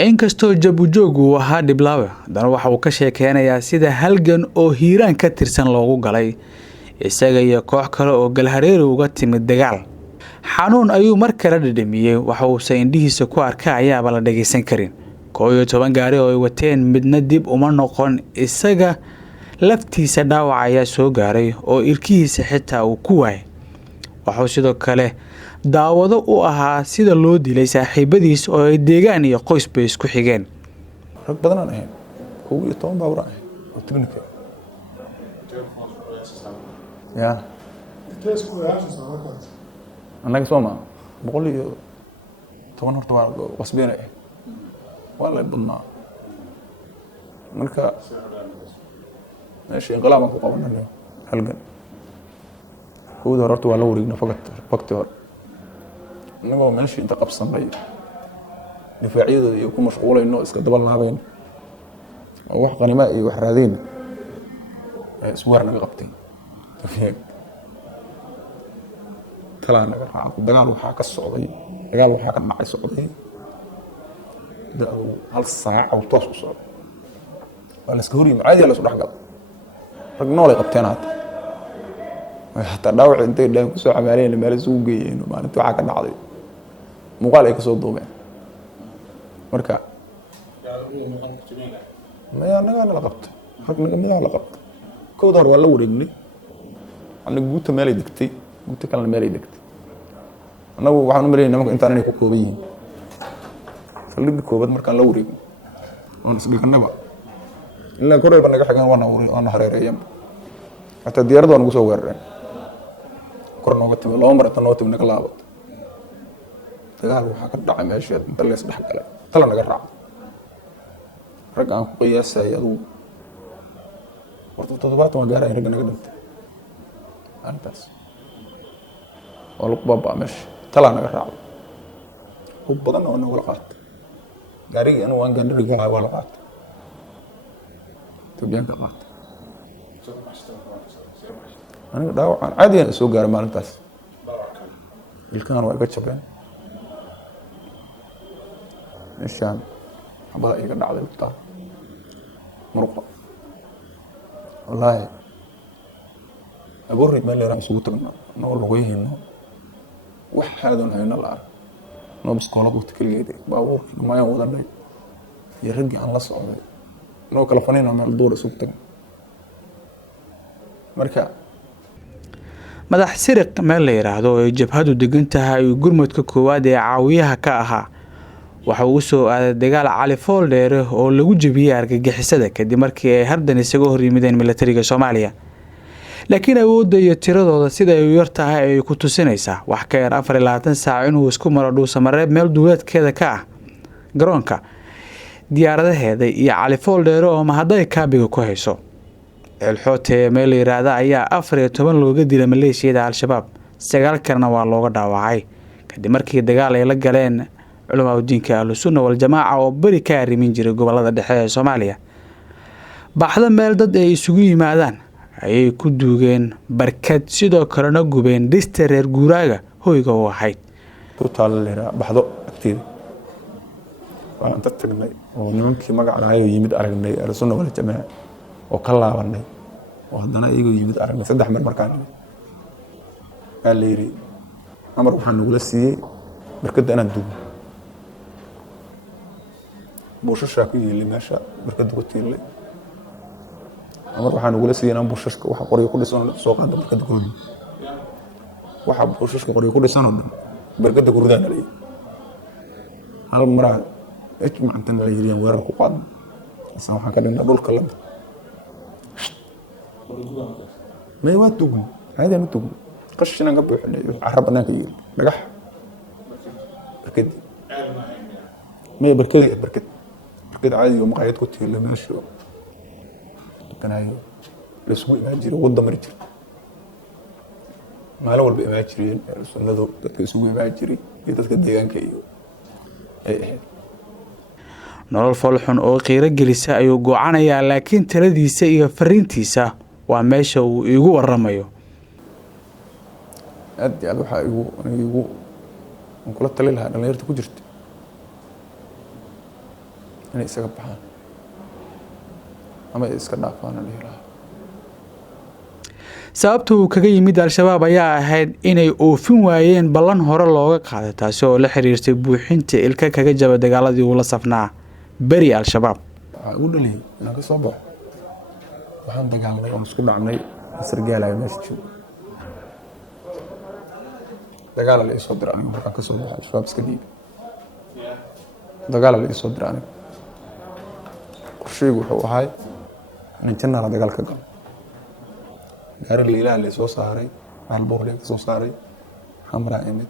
inkastoo jabujoog uu ahaa Diblaawe haddana waxa uu ka sheekeynayaa sida halgan oo hiiraan ka tirsan loogu galay isaga iyo koox kale oo galhareer uga timid dagaal xanuun ayuu mar kale dhadhamiyey waxa uusan indhihiisa ku arka ayaaba la dhagaysan karin 11 gaari oo ay wateen midna dib uma noqon isaga laftiisa dhaawac ayaa soo gaaray oo ilkihiisa xitaa uu ku waayay waxuu sidoo kale daawado u ahaa sida loo dilay saaxiibadiis oo ay deegaan iyo qoysba isku xigeen rag badan aan ahayn 11 baa ahayn oo technical ya annaga Soomaa 110 horta waa wasbeenay waa la badnaa marka meeshii inqilaab ku qabanay halgan kooda horta waa la wareegna faqti hor anagoo meeshii inta qabsanay difaaciyadooda iyo ku mashquulayno iska daba laabeen oo wax qanima iyo wax raadeen iswaar naga qabtay tafiik kala naga raaco dagaal waxaa ka socday dagaal waxaa ka dhacay socday hal saac oo toos u socday wala iska horiyo caadi la soo dhaxgal rag nool ay qabteen hatta dhaawac intay dhaan ku soo xamaaleen meel isugu geeyeen maalintii waxa ka dhacday muuqaal ay ka soo duubeen marka ma yaa naga la qabtay rag naga mid la qabtay kooda hor waa la wareegnay anigu guuta meel ay degtay guuta kalena meel ay degtay anagu waxaan u maleeyay nimanka intaan inay ku kooban yihiin saldhigga koobad markaan la wareegnay oon isdhignaba ilaa koreyba naga xigaan waana hareereeyeen hatta diyaarad waan ugu soo weerareen kor nooga timi laba mar inta noo timi naga laabato dagaal waxaa ka dhacay meesha inta lees dhex galay tala naga raacay rag aan ku qiyaasay adugu horta 7 waa gaaray rag naga dhintay antaas oo lagu baabaa meesha tala naga raacay hub badan oo naga qaatay gaarigii anu waan gaandhiga waa la qaatay tobyanka qaatay aniga dhaawacan caadi ah soo gaaray maalintaas ilkaan waa iga jabeen meeshaan xabada iga dhacday waqtaa muruqa wallaahi abuurri meel yar isugu tagno noo lugayhayno wax xaadan ayna la arag noo biskoolad waqti kaligeed baabuurkii mayaan wadanay iyo raggii aan la socday noo kala fanayna meel duur isugu tagno marka madax siriq meel la yiraahdo oo jabhadu degan tahay gurmadka koowaad ee caawiyaha ka ahaa waxa uu soo aaday dagaal cali fooldheer oo lagu jabiyay argagixisada kadib markii ay hardan isaga hor yimideen militariga Soomaaliya laakiin awoodda iyo tiradooda sida ay u yar tahay ay ku tusinaysaa wax ka yar 24 saac inuu isku maro dhuusamareeb meel duuleedkeeda ka ah garoonka diyaaradaheeda iyo cali fooldheer oo mahaday kaabiga ku hayso الحوتي meel yiraahdo ayaa 14 looga dilay maleeshiyada al-shabaab 9 kalena waa looga dhaawacay kadib markii dagaal ay la galeen culimada diinka Ahlusunna wal Jamaaca oo bari ka arimin jiray gobolada dhexe ee Soomaaliya baxda meel dad ay isugu yimaadaan ayay ku duugeen barkad sidoo kalena gubeen dhista reer guuraaga hoyga oo ahayd total leera baxdo agteeda waan tagnay oo nimankii magaca ay yimid aragnay Ahlusunna wal Jamaaca oo ka laabanay oo haddana iyagu yimid aragnay 3 mar markaan leeri amar waxaan ugu siiyay barkada inaan duubo buushashka ku yeelay meesha barkada ku tiilay amar waxaan ugu siiyay inaan buushashka waxa qoriyo ku dhisan soo qaado barkada ku rido waxa buushashka qoriyo ku dhisan oo dhan barkada ku ridaan leeyahay hal mar ay maanta leeyeen weerar ku qaad asan waxaan ka dhignaa dhulka la ما يواتوهم هذا نتوهم قشنا قبل عربنا كيل نجح بركد ما بركد عادي يوم قاعد كنت اللي ماشي كان هاي الاسبوع ماجري وضد مرجري ما الاول بماجري سنده dadka isugu maajiri iyo dadka deegaanka iyo nolol falxun oo qiiro gelisa ayuu go'aanayaa laakiin taladiisa iyo fariintiisa waa meesha uu igu waramayo aad waxa igu kula tali lahaa dhalinyarta ku jirta inay isaga baxaan ama iska dhaafaan leeyahay sababta uu kaga yimid al-shabaab ayaa ahayd inay oofin waayeen ballan hore looga qaaday taasi oo la xiriirtay buuxinta ilka kaga jaba dagaaladii uu la safnaa beri al-shabaab. waxaa ugu dhaliyay inaan ka soo baxo waxaan dagaalnay oon isku dhacnay sargaalaya meesha joogo dagaala la isoo diray aniga markaan ka soo baxay al-shabaab iska dhiibay dagaala la isoo diray aniga qorshaygu wuxuu ahay in jannaala dagaal ka galo gaari liilaa la soo saaray maalboor la soo saaray xamraa imid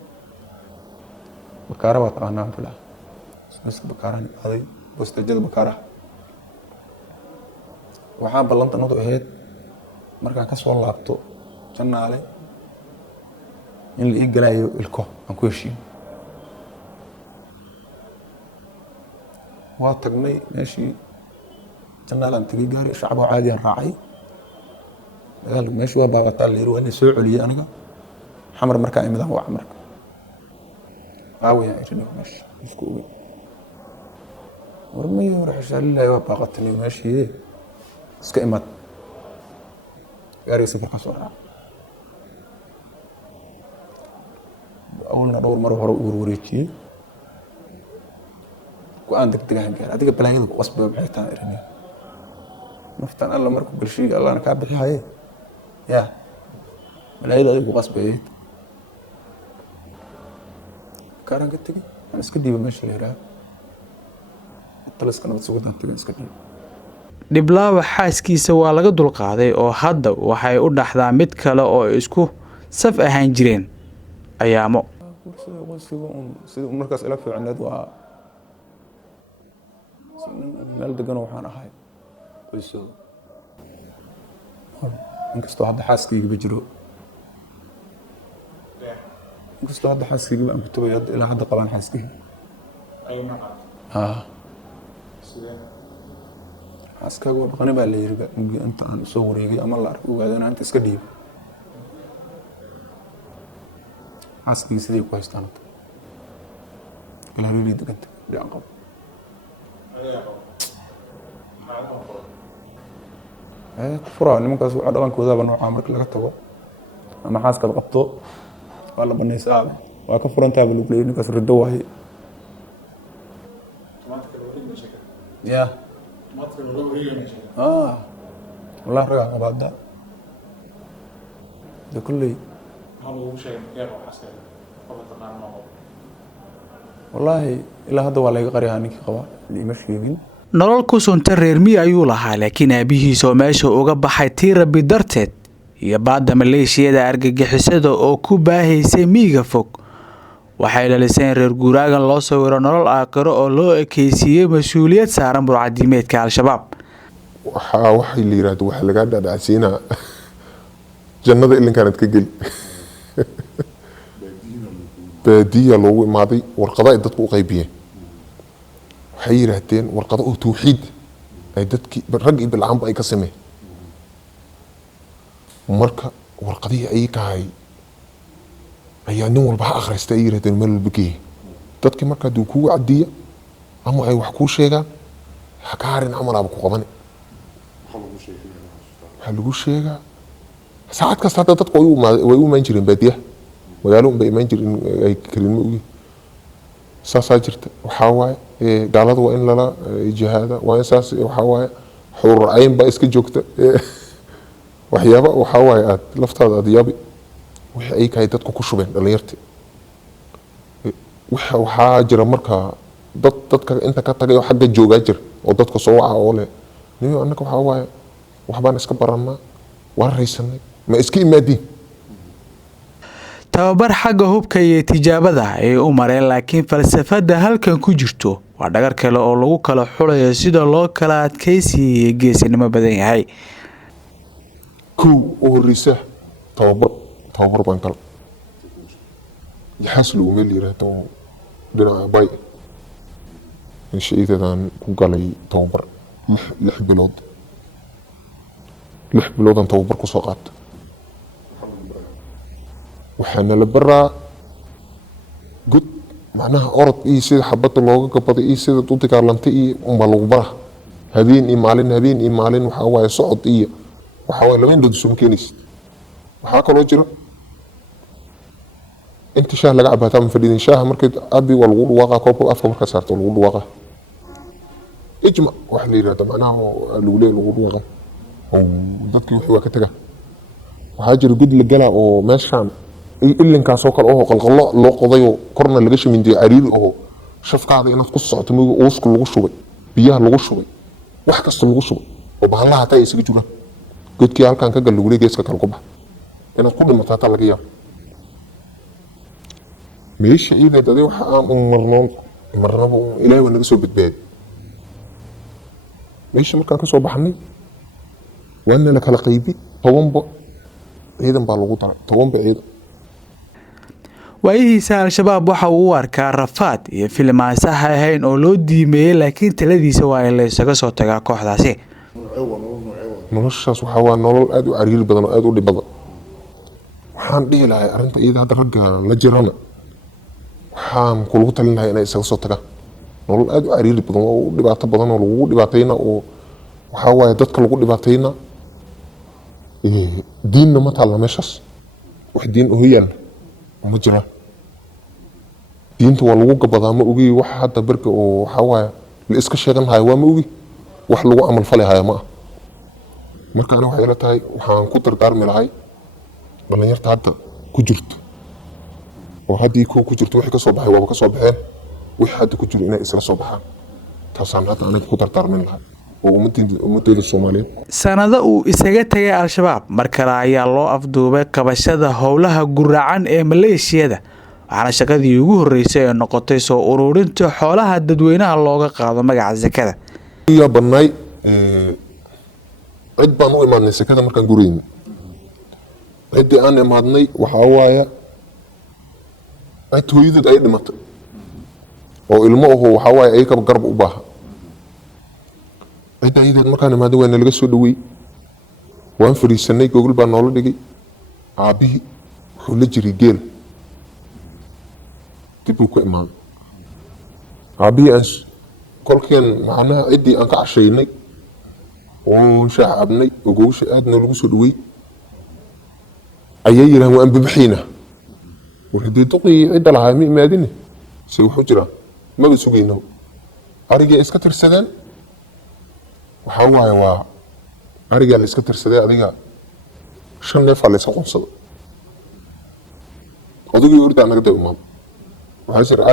bakaara waa taqaanaa filaa isla bakaaraan aaday bosteejada bakaaraha waxaa ballantanadu ahayd markaan ka soo laabto jannaale in la ii galaayo ilko aan ku heshiin waa tagnay meeshii jannaalaan tegay gaari shacab oo caadi aan raacay dagaalku meeshii waa baaqataa la yiri waa inay soo celiyay aniga xamar markaa imidaan waa marka aawayaan irin meesha isku ogeyn warmay hore xashaalilaahi waa baaqatay meeshii iska imad gaariga safarka soo raaca awalna dhowr mar hore u wareejiyey go-aan degdegaan gaar adiga balaayada ku qasbay maxay tahay irin naftan alla markuu galshiga allana kaa bixihaye ya balaayada adiga ku qasbay kaaran ka tegay aan iska dhiibay meesha la yiraahdo taliska nabad sugidda tegay iska dhiibay Dhiblaawa xaaskiisa waa laga dulqaaday oo hadda waxay u dhaxdaa mid kale oo isku saf ahaan jireen ayaamo sida markaas ila fiicneed waa meel degan waxaan ahay qoyso inkastoo hadda xaaskayga jiro inkastoo hadda xaaskayga aan ku tagay hadda ilaa hadda qabaan xaaskayga xaaskayga waa dhaqani baa la yiri inta aan soo wareegay ama la arko ogaado inaan inta iska dhiibay xaaskayga sidii ku haystaan ilaa lii deganta dhacaan qabo kufura nimankaas waxa dhaqankooda nooca marka laga tago ama xaaskada qabto waa la banaysaa waa ka furantaa lagu leeyahay ninkaas rido waaye ya wallahi raga qabada de kulli wallahi ilaa hadda waa laga qariyaa ninkii qaba ma sheegin nolol ku sunta reer miyi ayuu lahaa laakiin aabihiisa oo meesha uga baxay tii rabbi darteed iyo baadda maleeshiyada argagixisada oo ku baahaysay miyiga fog waxay dhaliseen reer guuraagan loo sawiro nolol aakhiro oo loo ekeysiiyey mas-uuliyad saaran burcadiimeedka al-shabaab waxay la yiraahdo waxa laga dhadhacsiinaa jannada ilinkaanad ka geli baadiya loogu imaaday warqado ay dadku u qaybiyeen waxay yiraahdeen warqado oo tawxiid ay dadkii rag iyo bilcaanba ay ka sameeyeen marka warqadii ay kahay ayaa nin walba akhristay ay yiraahdeen meel walba geeyay dadkii marka duu kugu cadiya ama ay wax ku sheegaan ha ka harin amalaaba ku qaban waxa lagu sheegaa saacad kasta dadku way u imaan jireen baadiyaha magaalo bay imaan jireen ay karinimo ugu saasaa jirta waxaa waaye gaalada waa in lala jihaada waa in saas waxaa waaye xuruur cayn baa iska joogta waxyaaba waxaa waaye aad laftaada aad yaabi wixii ay kahay dadku ku shubeen dhalinyartii waxaa jira markaa dadka inta ka tagay oo xagga joogaa jira oo dadka soo waca oo leh niyo annaka waxaa waaye waxbaan iska barannaa waan raysanay ma iska imaadiin tababar xagga hubka iyo tijaabada ay u mareen laakiin falsafada halkan ku jirto waa dhagar kale oo lagu kala xulayo sida loo kala adkeysiyo geesinimo badan yahay kow oo horeysa tababar baan kala yaxaas lagu meel yiraahdo dhinaca bay shaydadan ku galay tababar 6 bilood 6 bilood aan tababar ku soo qaatay waxaana la baraa gud macnaha orod iyo sida xabadda looga gabaday iyo sida u dagaalantay iyo unbaa lagu baraa habeen iyo maalin waxaa waaye socod iyo waxaa waaye laba indhood isuma keenaysid waxaa kaloo jira inta shaah laga cabaataa ma fadhiidin shaaha markii abi waa lagu dhuwaaqa koobka afka markaa saarto lagu dhuwaaqa ijma wax la yiraahdo macnaha lagu leeyahay lagu dhuwaaqa oo dadkii wixii waa ka taga waxaa jira gud la galaa oo meeshaan ilinkaas oo kale oo qalqallo loo qoday oo korna laga shimindiyo cariiri oo shafkaada inaad ku socoto migu uusku lagu shubay biyaha lagu shubay wax kasta lagu shubay oo bahalaha hataa isaga jira godkii halkan ka gal lagu leeyahay geeska kale ku bax inaad ku dhimato hataa laga yaabo meesha ciideed adee waxa aan marnaba ilaahay waa naga soo badbaadi meesha markaan ka soo baxnay waana la kala qaybi 10 ciidan baa lagu daray 10 ciidan waayihiisa al-shabaab waxa uu u arkaa rafaad iyo filmaansa ahayn oo loo diimeeyay laakiin taladiisa waa in la isaga soo tagaa kooxdaasi noloshaas waxa waa nolol aad u cariiri badan oo aad u dhib badan waxaan dhihi lahaa arrinta iyada hadda ragga la jirana waxaan kula talin lahaa inay isaga soo tagaan nolol aad u cariiri badan oo u dhibaato badan oo lagu dhibaatayna oo waxa waaye dadka lagu dhibaatayna diinna ma taalla meeshaas wax diin oo yaalla ma jira diinta waa lagu gabadaa ma ogi wax hadda barka oo waxa waaye la iska sheegan hayo waa ma ogi wax lagu amal falay hayo ma ah marka aniga waxay ila tahay waxaan ku dardaarmi lahay dhalinyarta hadda ku jirto oo haddii ku jirto wixii ka soo baxay waaba ka soo baxeen wixii hadda ku jiro inay isla soo baxaan taasaan hadda aniga ku dardaarmin lahay oo ummadooda Soomaaliyeed sanado uu isaga tagay al-shabaab mar kale ayaa loo afduubay qabashada howlaha guraacan ee maleeshiyada waxaana shaqadii ugu horeysay ee noqotay soo ururinta xoolaha dadweynaha looga qaado magaca zakada iyo banay cid baan u imaadnay zakada markaan gurayno cidii aan imaadnay waxaa waaya cid hooyadeed ay dhimatay oo ilmo aho waxaa waaya ayagaba garab u baaha cid ayadeed markaan imaaday waa nalaga soo dhaweey waan fariisanay gogol baa noola dhigay aabihii wuxuu la jiray geel dib uu ka imaaday aabihii aan kolkeen macnaha ciddii aan ka cashaynay oo shaah cabnay oo gogosha aad noolagu soo dhaweey ayay yidhahan waan babaxaynaa warhadii duqii cidda lahaa ma imaadine se wuxuu jiraa maba sugayno arigay iska tirsadeen waxaa waaye waa arigaa la iska tirsaday adiga 5 neef aa la iska qonsada odagii ordaa naga daba imaado waxaa jira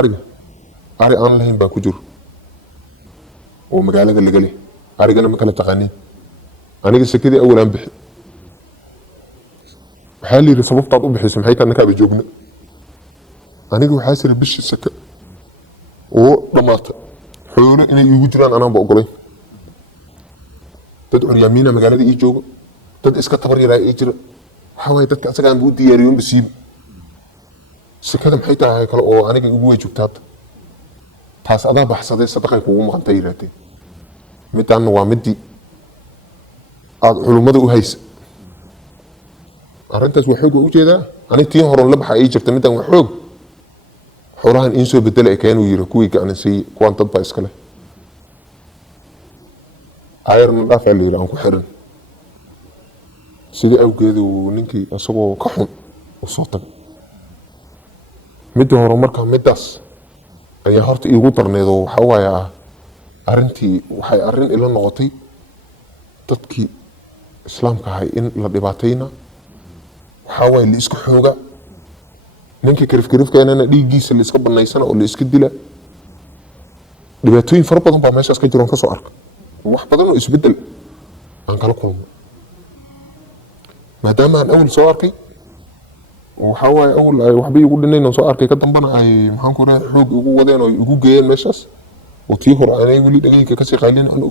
ari aan lahayn baa ku jiro oo magaalada laga leh arigana ma kala taqaanin aniga sakadii awal aan bixi waxaa la yidhi sababtaad u bixisay maxay tahay ninkaaba joogna aniga waxaa jira bishi saka oo dhammaata xoolo inay igu jiraan anaanba ogolayn dad curyaamiina magaalada ii jooga dad iska tabar yaraa ii jira waxaa waaye dadka asaga aan u diyaariyoon basiib sakada maxay tahay kale oo aniga igu way joogtaa taas adaa baxsaday sadaqay kugu maqantay yiraahdeen midaan waa midii aad culumada u haysa arrintaas waa xoog u jeedaa aniga tii horon la baxay jirta midaan waa xoog xoolahan in soo bedelay keenuu yiri kuwii gacansiiyay kuwan dad baa iska leh ayarna dhaaf ay leeyahay aan ku xiran sidii awgeedu ninkii asagoo ka xun u soo tagay midii hore markaa midaas ayaa horta iigu darneedo waxa waaye arrintii waxay arrin ila noqotay dadkii islaamka ahay in la dhibaatayna waxaa waaye la iska xooga ninkii karifkarifkeenana dhiiggiisa la iska banaysana oo la iska dila dhibaatooyin fara badan baa meeshaas ka jiroon ka soo arkay wax badan oo isbedel aan kala kulmo maadaama aan awal soo arkay waxa waaye awal ay waxba igu dhinayn soo arkay ka dambana ay maxaan ku raad xoog ugu wadeen oo igu geeyeen meeshaas oo tii hore aanay wali dhagayga ka sii qaylin aan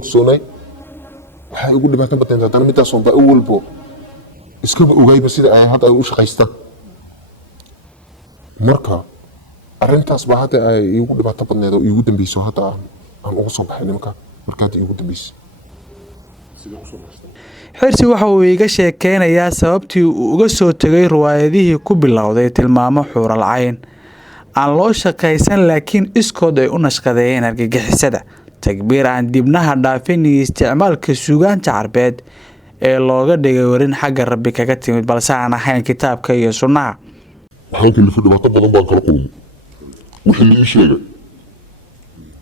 ogsoonay waxa ugu dhibaato badan haddana midaas oo ba awalbo iskaba ogaayba sida ay hadda ay u shaqaystaan marka arrintaas baa hadda ay igu dhibaato badneed oo igu dambayso hadda aan ugu soo baxay nimanka markaad igu dambaysay xirsi waxa uu iga sheekeynayaa sababtii uu uga soo tagay riwaayadihii ku bilowday tilmaamo xuural cayn aan loo shaqaysan laakiin iskood ay u nashqadeeyeen argagixisada takbiir aan dibnaha dhaafin iyo isticmaalka suugaanta carbeed ee looga dhigay warin xagga Rabbi kaga timid balse aan ahayn kitaabka iyo sunnaha. waxaan kalifay dhibaato badan baan kala kulmay wixii la ii sheegay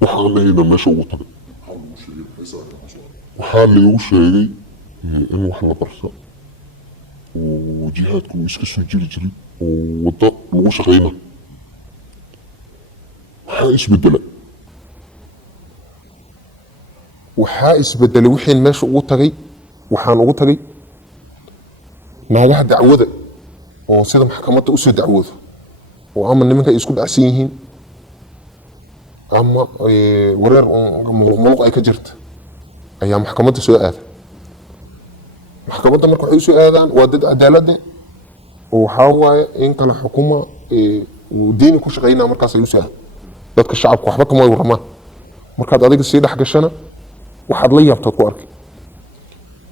waxaana ina meesha ugu tagay waxaa laygu sheegay in wax la barta oo jihaadku iska soo jiri jiray oo wadda lagu shaqayna waxaa isbedelay wixii meesha ugu tagay waxaan ugu tagay naagaha dacwada oo sida maxkamadda u soo dacwoodo oo ama nimanka ay isku dhacsan yihiin ama wareer muluq ay ka jirta ayaa maxkamadda soo aada maxkamadda marka waxay u soo aadaan waa dad cadaalad oo waxaa waaye in kala xukuma diini ku shaqaynaa markaas ay u soo aada dadka shacabka waxba kama waramaan markaad adiga sii dhex gashana waxaad la yaabtaad ku arkay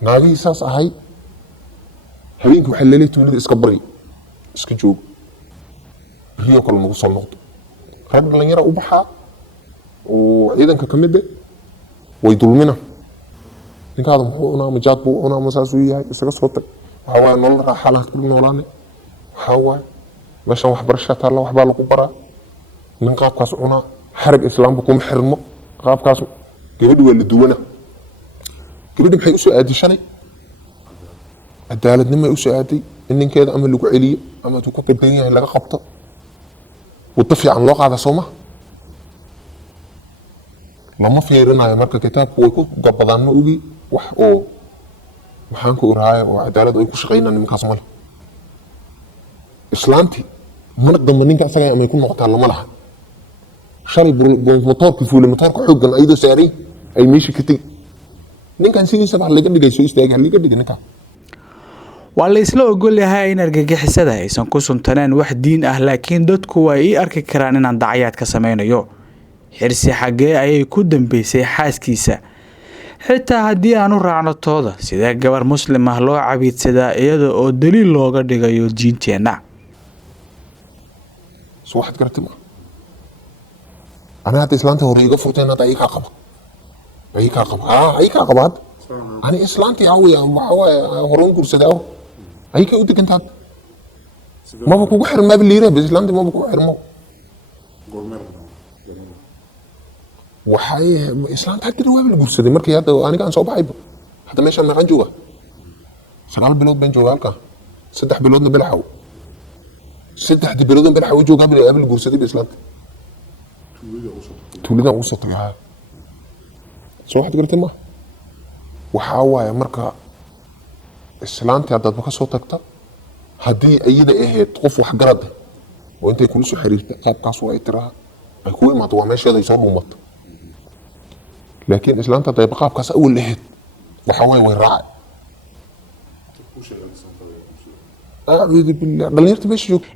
naagihii saas ahay habeenkii waxaa leelay tuulada iska bari iska joog riyoo kale nagu soo noqdo rag dhalinyara u baxaa oo ciidanka ka mid way dulmina ninkaada muxuu cunaa majaad buu cunaa ma saasuu yahay isaga soo tag waxaa waaye nolol raaxalaad ku noolaane waxaa waaye meeshan waxbarashaa taalla waxbaa lagu baraa nin qaabkaas cunaa xarag islaamka kuma xirmo qaabkaas gabadhi waa la duwana gabadhi maxay u soo aaday shalay cadaaladnimo ay u soo aaday in ninkeeda ama lagu celiyo ama intuu ka gardaran yahay laga qabto waddo fiican loo qaada soo maha lama fiirinayo marka kitaabku way ku gabadaan ma ogi wax oo waxaan ku iraayo oo cadaalad ay ku shaqaynaan nimankaas male islaantii mana damba ninka asaga amay ku noqotaa lama laha shalay motoorka fuulay motoorka xooggan ayadoo saaray ay meesha ka tegi ninkan sidiisa wax laga dhigay soo istaagay laga dhigay ninkan waa la isla ogol yahay in argagixisada aysan ku suntaneen wax diin ah laakiin dadku way ii arki karaan inaan dacayaad ka sameynayo xirsi xagee ayay ku dambeysay xaaskiisa xitaa haddii aanu raacno tooda sidee gabar muslim ah loo cabiidsadaa iyada oo daliil looga dhigayo diinteenna soo waxaad garatay ma أنا هذا إسلامتي هو ريقة فوتين هذا أيك عقبة أيك عقبة أيك عقبة أنا إسلامتي عوي هرون كرسي ده أيك أودك أنت ما بكو حرم ما بالليرة بس إسلامتي ما بكو حرمه وحي إسلام حتى الواب الكرسي ده مركي هذا أنا كان صوب عيب هذا ماشي أنا عن جوا سرال بلود بين جوالك سدح بلودنا بالحو سدح دي بلودنا بالحو جو قبل الكرسي دي بإسلامتي تولينا وسط يا سو واحد قلت ما waxaa waaye marka islaantii haddaad ka soo tagta haddii ayada ahayd qof wax garad oo intay kula soo xiriirta qaabkaas waa ay tiraa ay ku imaado waa meesheeda ay soo dhuumato laakiin islaanta hadday qaabkaas awal ahayd waxaa waaye way raacay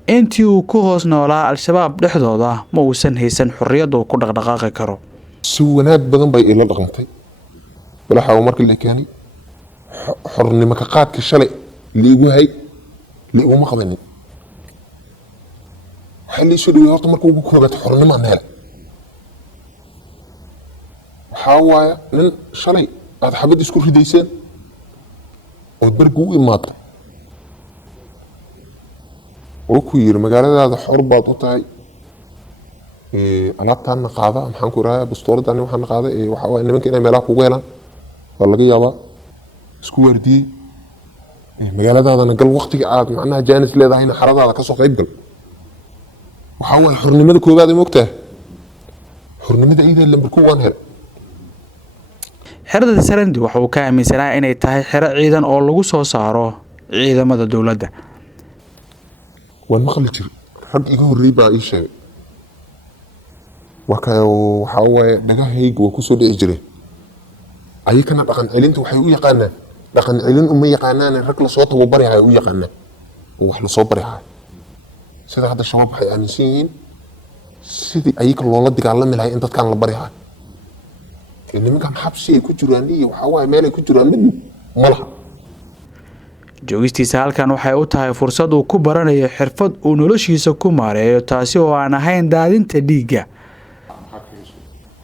intii uu ku hoos noolaa al-shabaab dhexdooda ma uusan haysan xorriyad uu ku dhaqdhaqaaqi karo si wanaag badan bay ila dhaqantay balaxa markii la keenay xornimo ka qaadka shalay liigu hay liiguma qabanin waxa la soo dhigay horta markuu ugu koobaad xornimo aan helay waxaa waaye nin shalay aad xabad isku ridayseen oo bargu u imaatay oo ku yiri magaaladaada xor baad u tahay alaabtaan qaada maxaan ku raaya bastooradan waxaan qaaday waxa waa nimanka inay meelaha kugu helaan waa laga yaabaa isku wardiyey magaaladaadana gal waqtiga aad macnaha jaanis leedahayna xaradaada ka soo qayb gal waxa waa xornimada koobaad ee moogtahay xornimada ayda lambar ku waan helay xerada Sarandi waxa uu ka aaminsanaa inay tahay xero ciidan oo lagu soo saaro ciidamada dawladda والمخلي جري رج يجوا الريبة إيش وحاول نجاه وكسر إجري أي كان لقن علين توحيوية قانا لقن علين أمية قانان الرجل صوته وبريها يوية قانا وإحنا صبرها سيد هذا الشباب حيانسين سيدي أيك الله دك على من هاي أنت كان لبريها إنما كان حبسي كجراني وحاول مالي كجراني ملها joogistiisa halkan waxay u tahay fursad uu ku baranayo xirfad uu noloshiisa ku maareeyo taasi oo aan ahayn daadinta dhiigga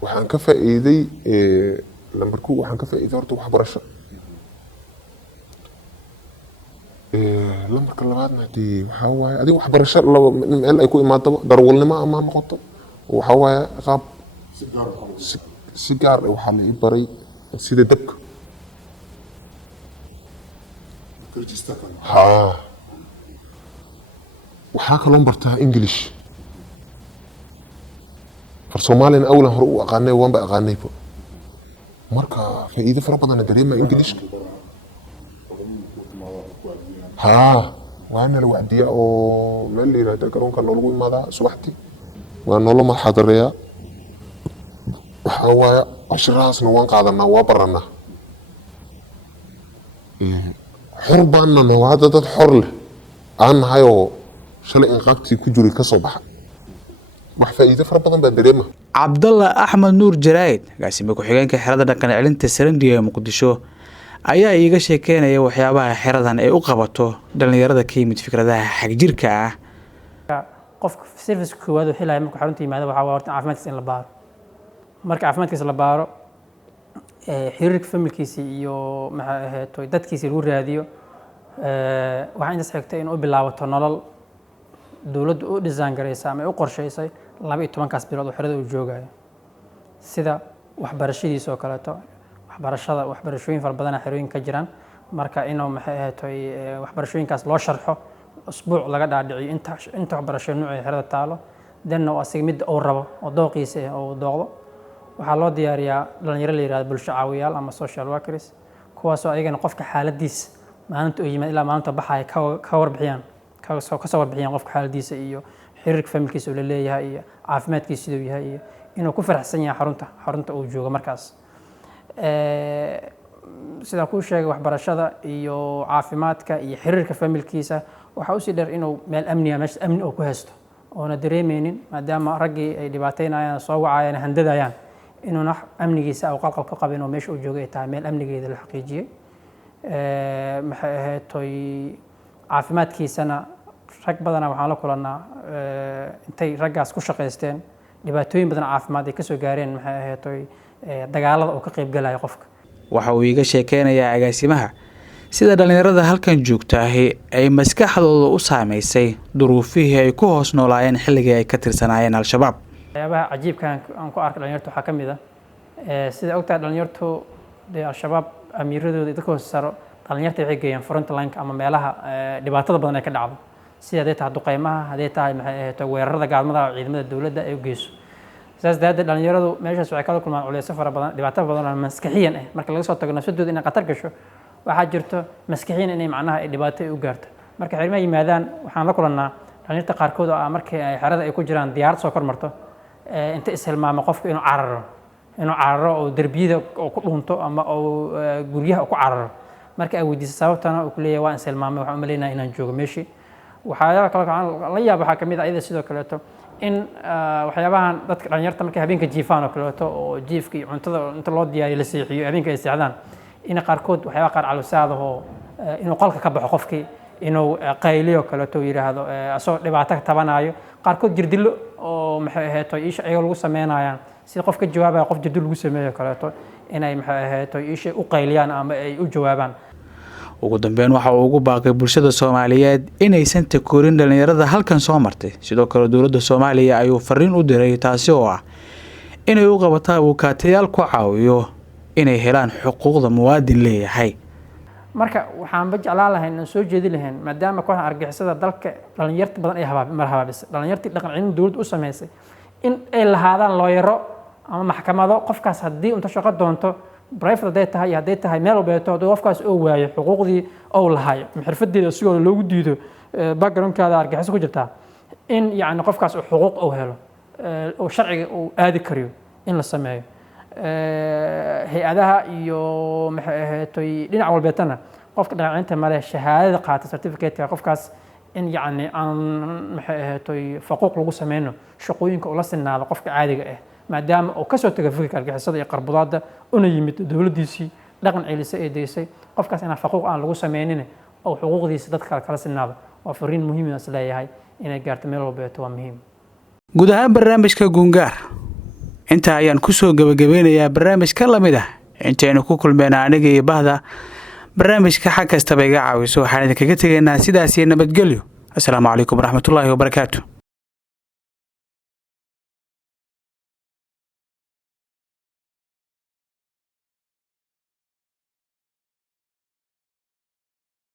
waxaan ka faa'iiday lambarku waxaan ka faa'iiday horta waxbarasho lambarka labaadna hadii waxaa waaye adiga waxbarasho meel ay ku imaadaba darwalnimo ama noqoto waxaa waaye qaab si gaar ah waxaa la ii baray sida dabka waxaa kaloo bartaa English far Soomaalina awlan hore u aqaanay waanba aqaanayba marka faa'iido fara badan dareema English waana la wacdiyaa oo meel la yiraahdo garoonka lagu imaadaa subaxtii waa nolol ma xadariya waxaa waaye ashraasna waan qaadanaa waa baranaa xor baanna waa dad xor leh aan nahay oo shalay in qaabtii ku jiray ka soo baxay wax faa'iido fara badan baa dareema Cabdalla Axmed Nuur Jarayd gaasime ku xigeenka xirada dhaqan celinta Sarandhiga ee Muqdisho ayaa iiga sheekeynaya waxyaabaha xiradan ay u qabato dhalinyarada ka yimid fikradaha xagjirka ah qofka service koowaad oo helaya marka xarunta yimaado waxa horta caafimaadkiisa in la baaro marka caafimaadkiisa la baaro xiriirka familkiisa iyo maxay ahayd dadkiisa lagu raadiyo waxa intaas xigtay in uu bilaabato nolol dawladdu u design gareysay ama u qorsheysay 12 kaas bilood oo xirada uu joogayo sida waxbarashadiisa oo kale waxbarashooyin fara badan xirooyin ka jiraan marka inuu maxay ahayd waxbarashooyinkaas loo sharxo usbuuc laga dhaadhiciyo inta waxbarasho nooca xirada taalo danna waa asiga mid uu rabo oo dooqiisa oo dooqdo waxaa loo diyaariyaa dhalinyaro la yiraahdo bulsho caawiyaal ama social workers kuwaas oo ayagana qofka xaaladiisa maalinta uu yimaado ilaa maalinta baxaya ka warbixiyaan ka soo warbixiyaan qofka xaaladiisa iyo xiriirka familkiisa uu leeyahay iyo caafimaadkiisa sidoo yahay iyo inuu ku faraxsan yahay xarunta uu joogo markaas sida ku sheegay waxbarashada iyo caafimaadka iyo xiriirka familkiisa waxa uu si dheer inuu meel amni oo ku haysto oo na dareemeynin maadaama raggii ay dhibaateynayaan soo wacayaan handadayaan inuu amnigiisa uu qalqal ka qabin oo meesha uu joogo ay tahay meel amnigeeda la xaqiijiyay maxay ahayd caafimaadkiisana rag badan waxaan la kulanaa intay raggaas ku shaqeysteen dhibaatooyin badan caafimaad ay ka soo gaareen maxay ahayd dagaalada oo ka qayb galaya qofka waxa uu iiga sheekeynayaa agaasimaha sida dhalinyarada halkan joogta ay maskaxdooda u saameysay duruufihii ay ku hoos noolaayeen xilligii ay ka tirsanaayeen al-shabaab waxyaabaha cajiibka aan ku arkay dhalinyarta waxaa ka mid ah sida ogtahay dhalinyartu al-shabaab amiiradooda dadka hoos saro dhalinyarta waxay geeyeen front line ama meelaha dhibaatada badan ay ka dhacdo sida haday tahay duqeymaha haday tahay maxay ahayd weerarada gaalmada ciidamada dawladda ay u geyso saas darteed dhalinyaradu meeshaas waxay kala kulmaan culeys fara badan dhibaato badan oo maskaxiyan ah marka laga soo tago nafsadooda inay qatar gasho waxaa jirto maskaxiyan inay macnaha ay dhibaato u gaarto marka xirimaha yimaadaan waxaan la kulannaa dhalinyarta qaarkood oo markii ay xerada ay ku jiraan diyaarad soo kormarto inta ishilmaamo qofka inuu cararo oo darbiyada oo ku dhunto ama oo guryaha ku cararo marka ay weydiiso sababtana uu ku leeyahay waan ishilmaamay waxaan u maleynayaa inaan joogo meeshii waxyaalaha kale la yaab waxaa kamid ah iyada sidoo kaleeto in waxyaabahan dadka dhalinyarta markay habeenka jiifaan oo kaleeto oo jiifka iyo cuntada inta loo diyaariyo la seexiyo habeenka ay seexdaan in qaarkood waxyaabaha qaar calusaad oo inuu qolka ka baxo qofkii inuu qayliyo kaleeto yiraahdo asoo dhibaato tabanayo qaarkood jirdilo oo maxay ahayd isha ay lagu sameynayaan si qof ka jawaabaya qof jirdil lagu sameeyo kaleeto inay maxay ahayd isha u qayliyaan ama ay u jawaabaan ugu dambeyn waxa uu ugu baaqay bulshada Soomaaliyeed inaysan takoorin dhalinyarada halkan soo martay sidoo kale dawladda Soomaaliya ayuu fariin u diray taasi oo ah inay u qabataa wukaatayaal ku caawiyo inay helaan xuquuqda muwaadin leeyahay marka waxaan jeclaan lahayn inaan soo jeedi lahayn maadaama kooxda argagixisada dalka dhalinyarta badan ay habaabisay dhalinyartii dhaqan cilmi dawladdu u sameysay in ay lahaadaan looyaro ama maxkamado qofkaas haddii unta shaqo doonto private day tahay haday tahay meel walba oo qofkaas oo waayo xuquuqdii oo lahayo xirfadeeda si loogu diido backgroundkaada argagixis ku jirta in yaani qofkaas uu xuquuq oo helo oo sharciga uu aadi kariyo in la sameeyo hay'adaha iyo maxay ahayd dhinac walbeetana qofka dhaqaaqinta male shahaadada qaata certificate qofkaas in yaani aan maxay ahayd xuquuq lagu sameeyo shaqooyinka uu la sinaado qofka caadiga ah maadaama uu ka soo tagay fikirka argagixisada iyo qarbudaada una yimid dawladdiisii dhaqan celisay ee deysay qofkaas inaan xuquuq aan lagu sameeynin oo xuquuqdiisa dadka kala sinaado waa fariin muhiim ah leeyahay inay gaarto meel walba waa muhiim guud ahaan barnaamijka Gungaar inta ayaan ku soo gabagabeynayaa barnaamij ka lamid ah intaynu ku kulmeen aniga iyo bahda barnaamijka xag kastaba iga caawiso waxaan idinkaga tegaynaa sidaas iyo nabadgelyo. Assalaamu calaykum waraxmatullaahi wabarakaatuh.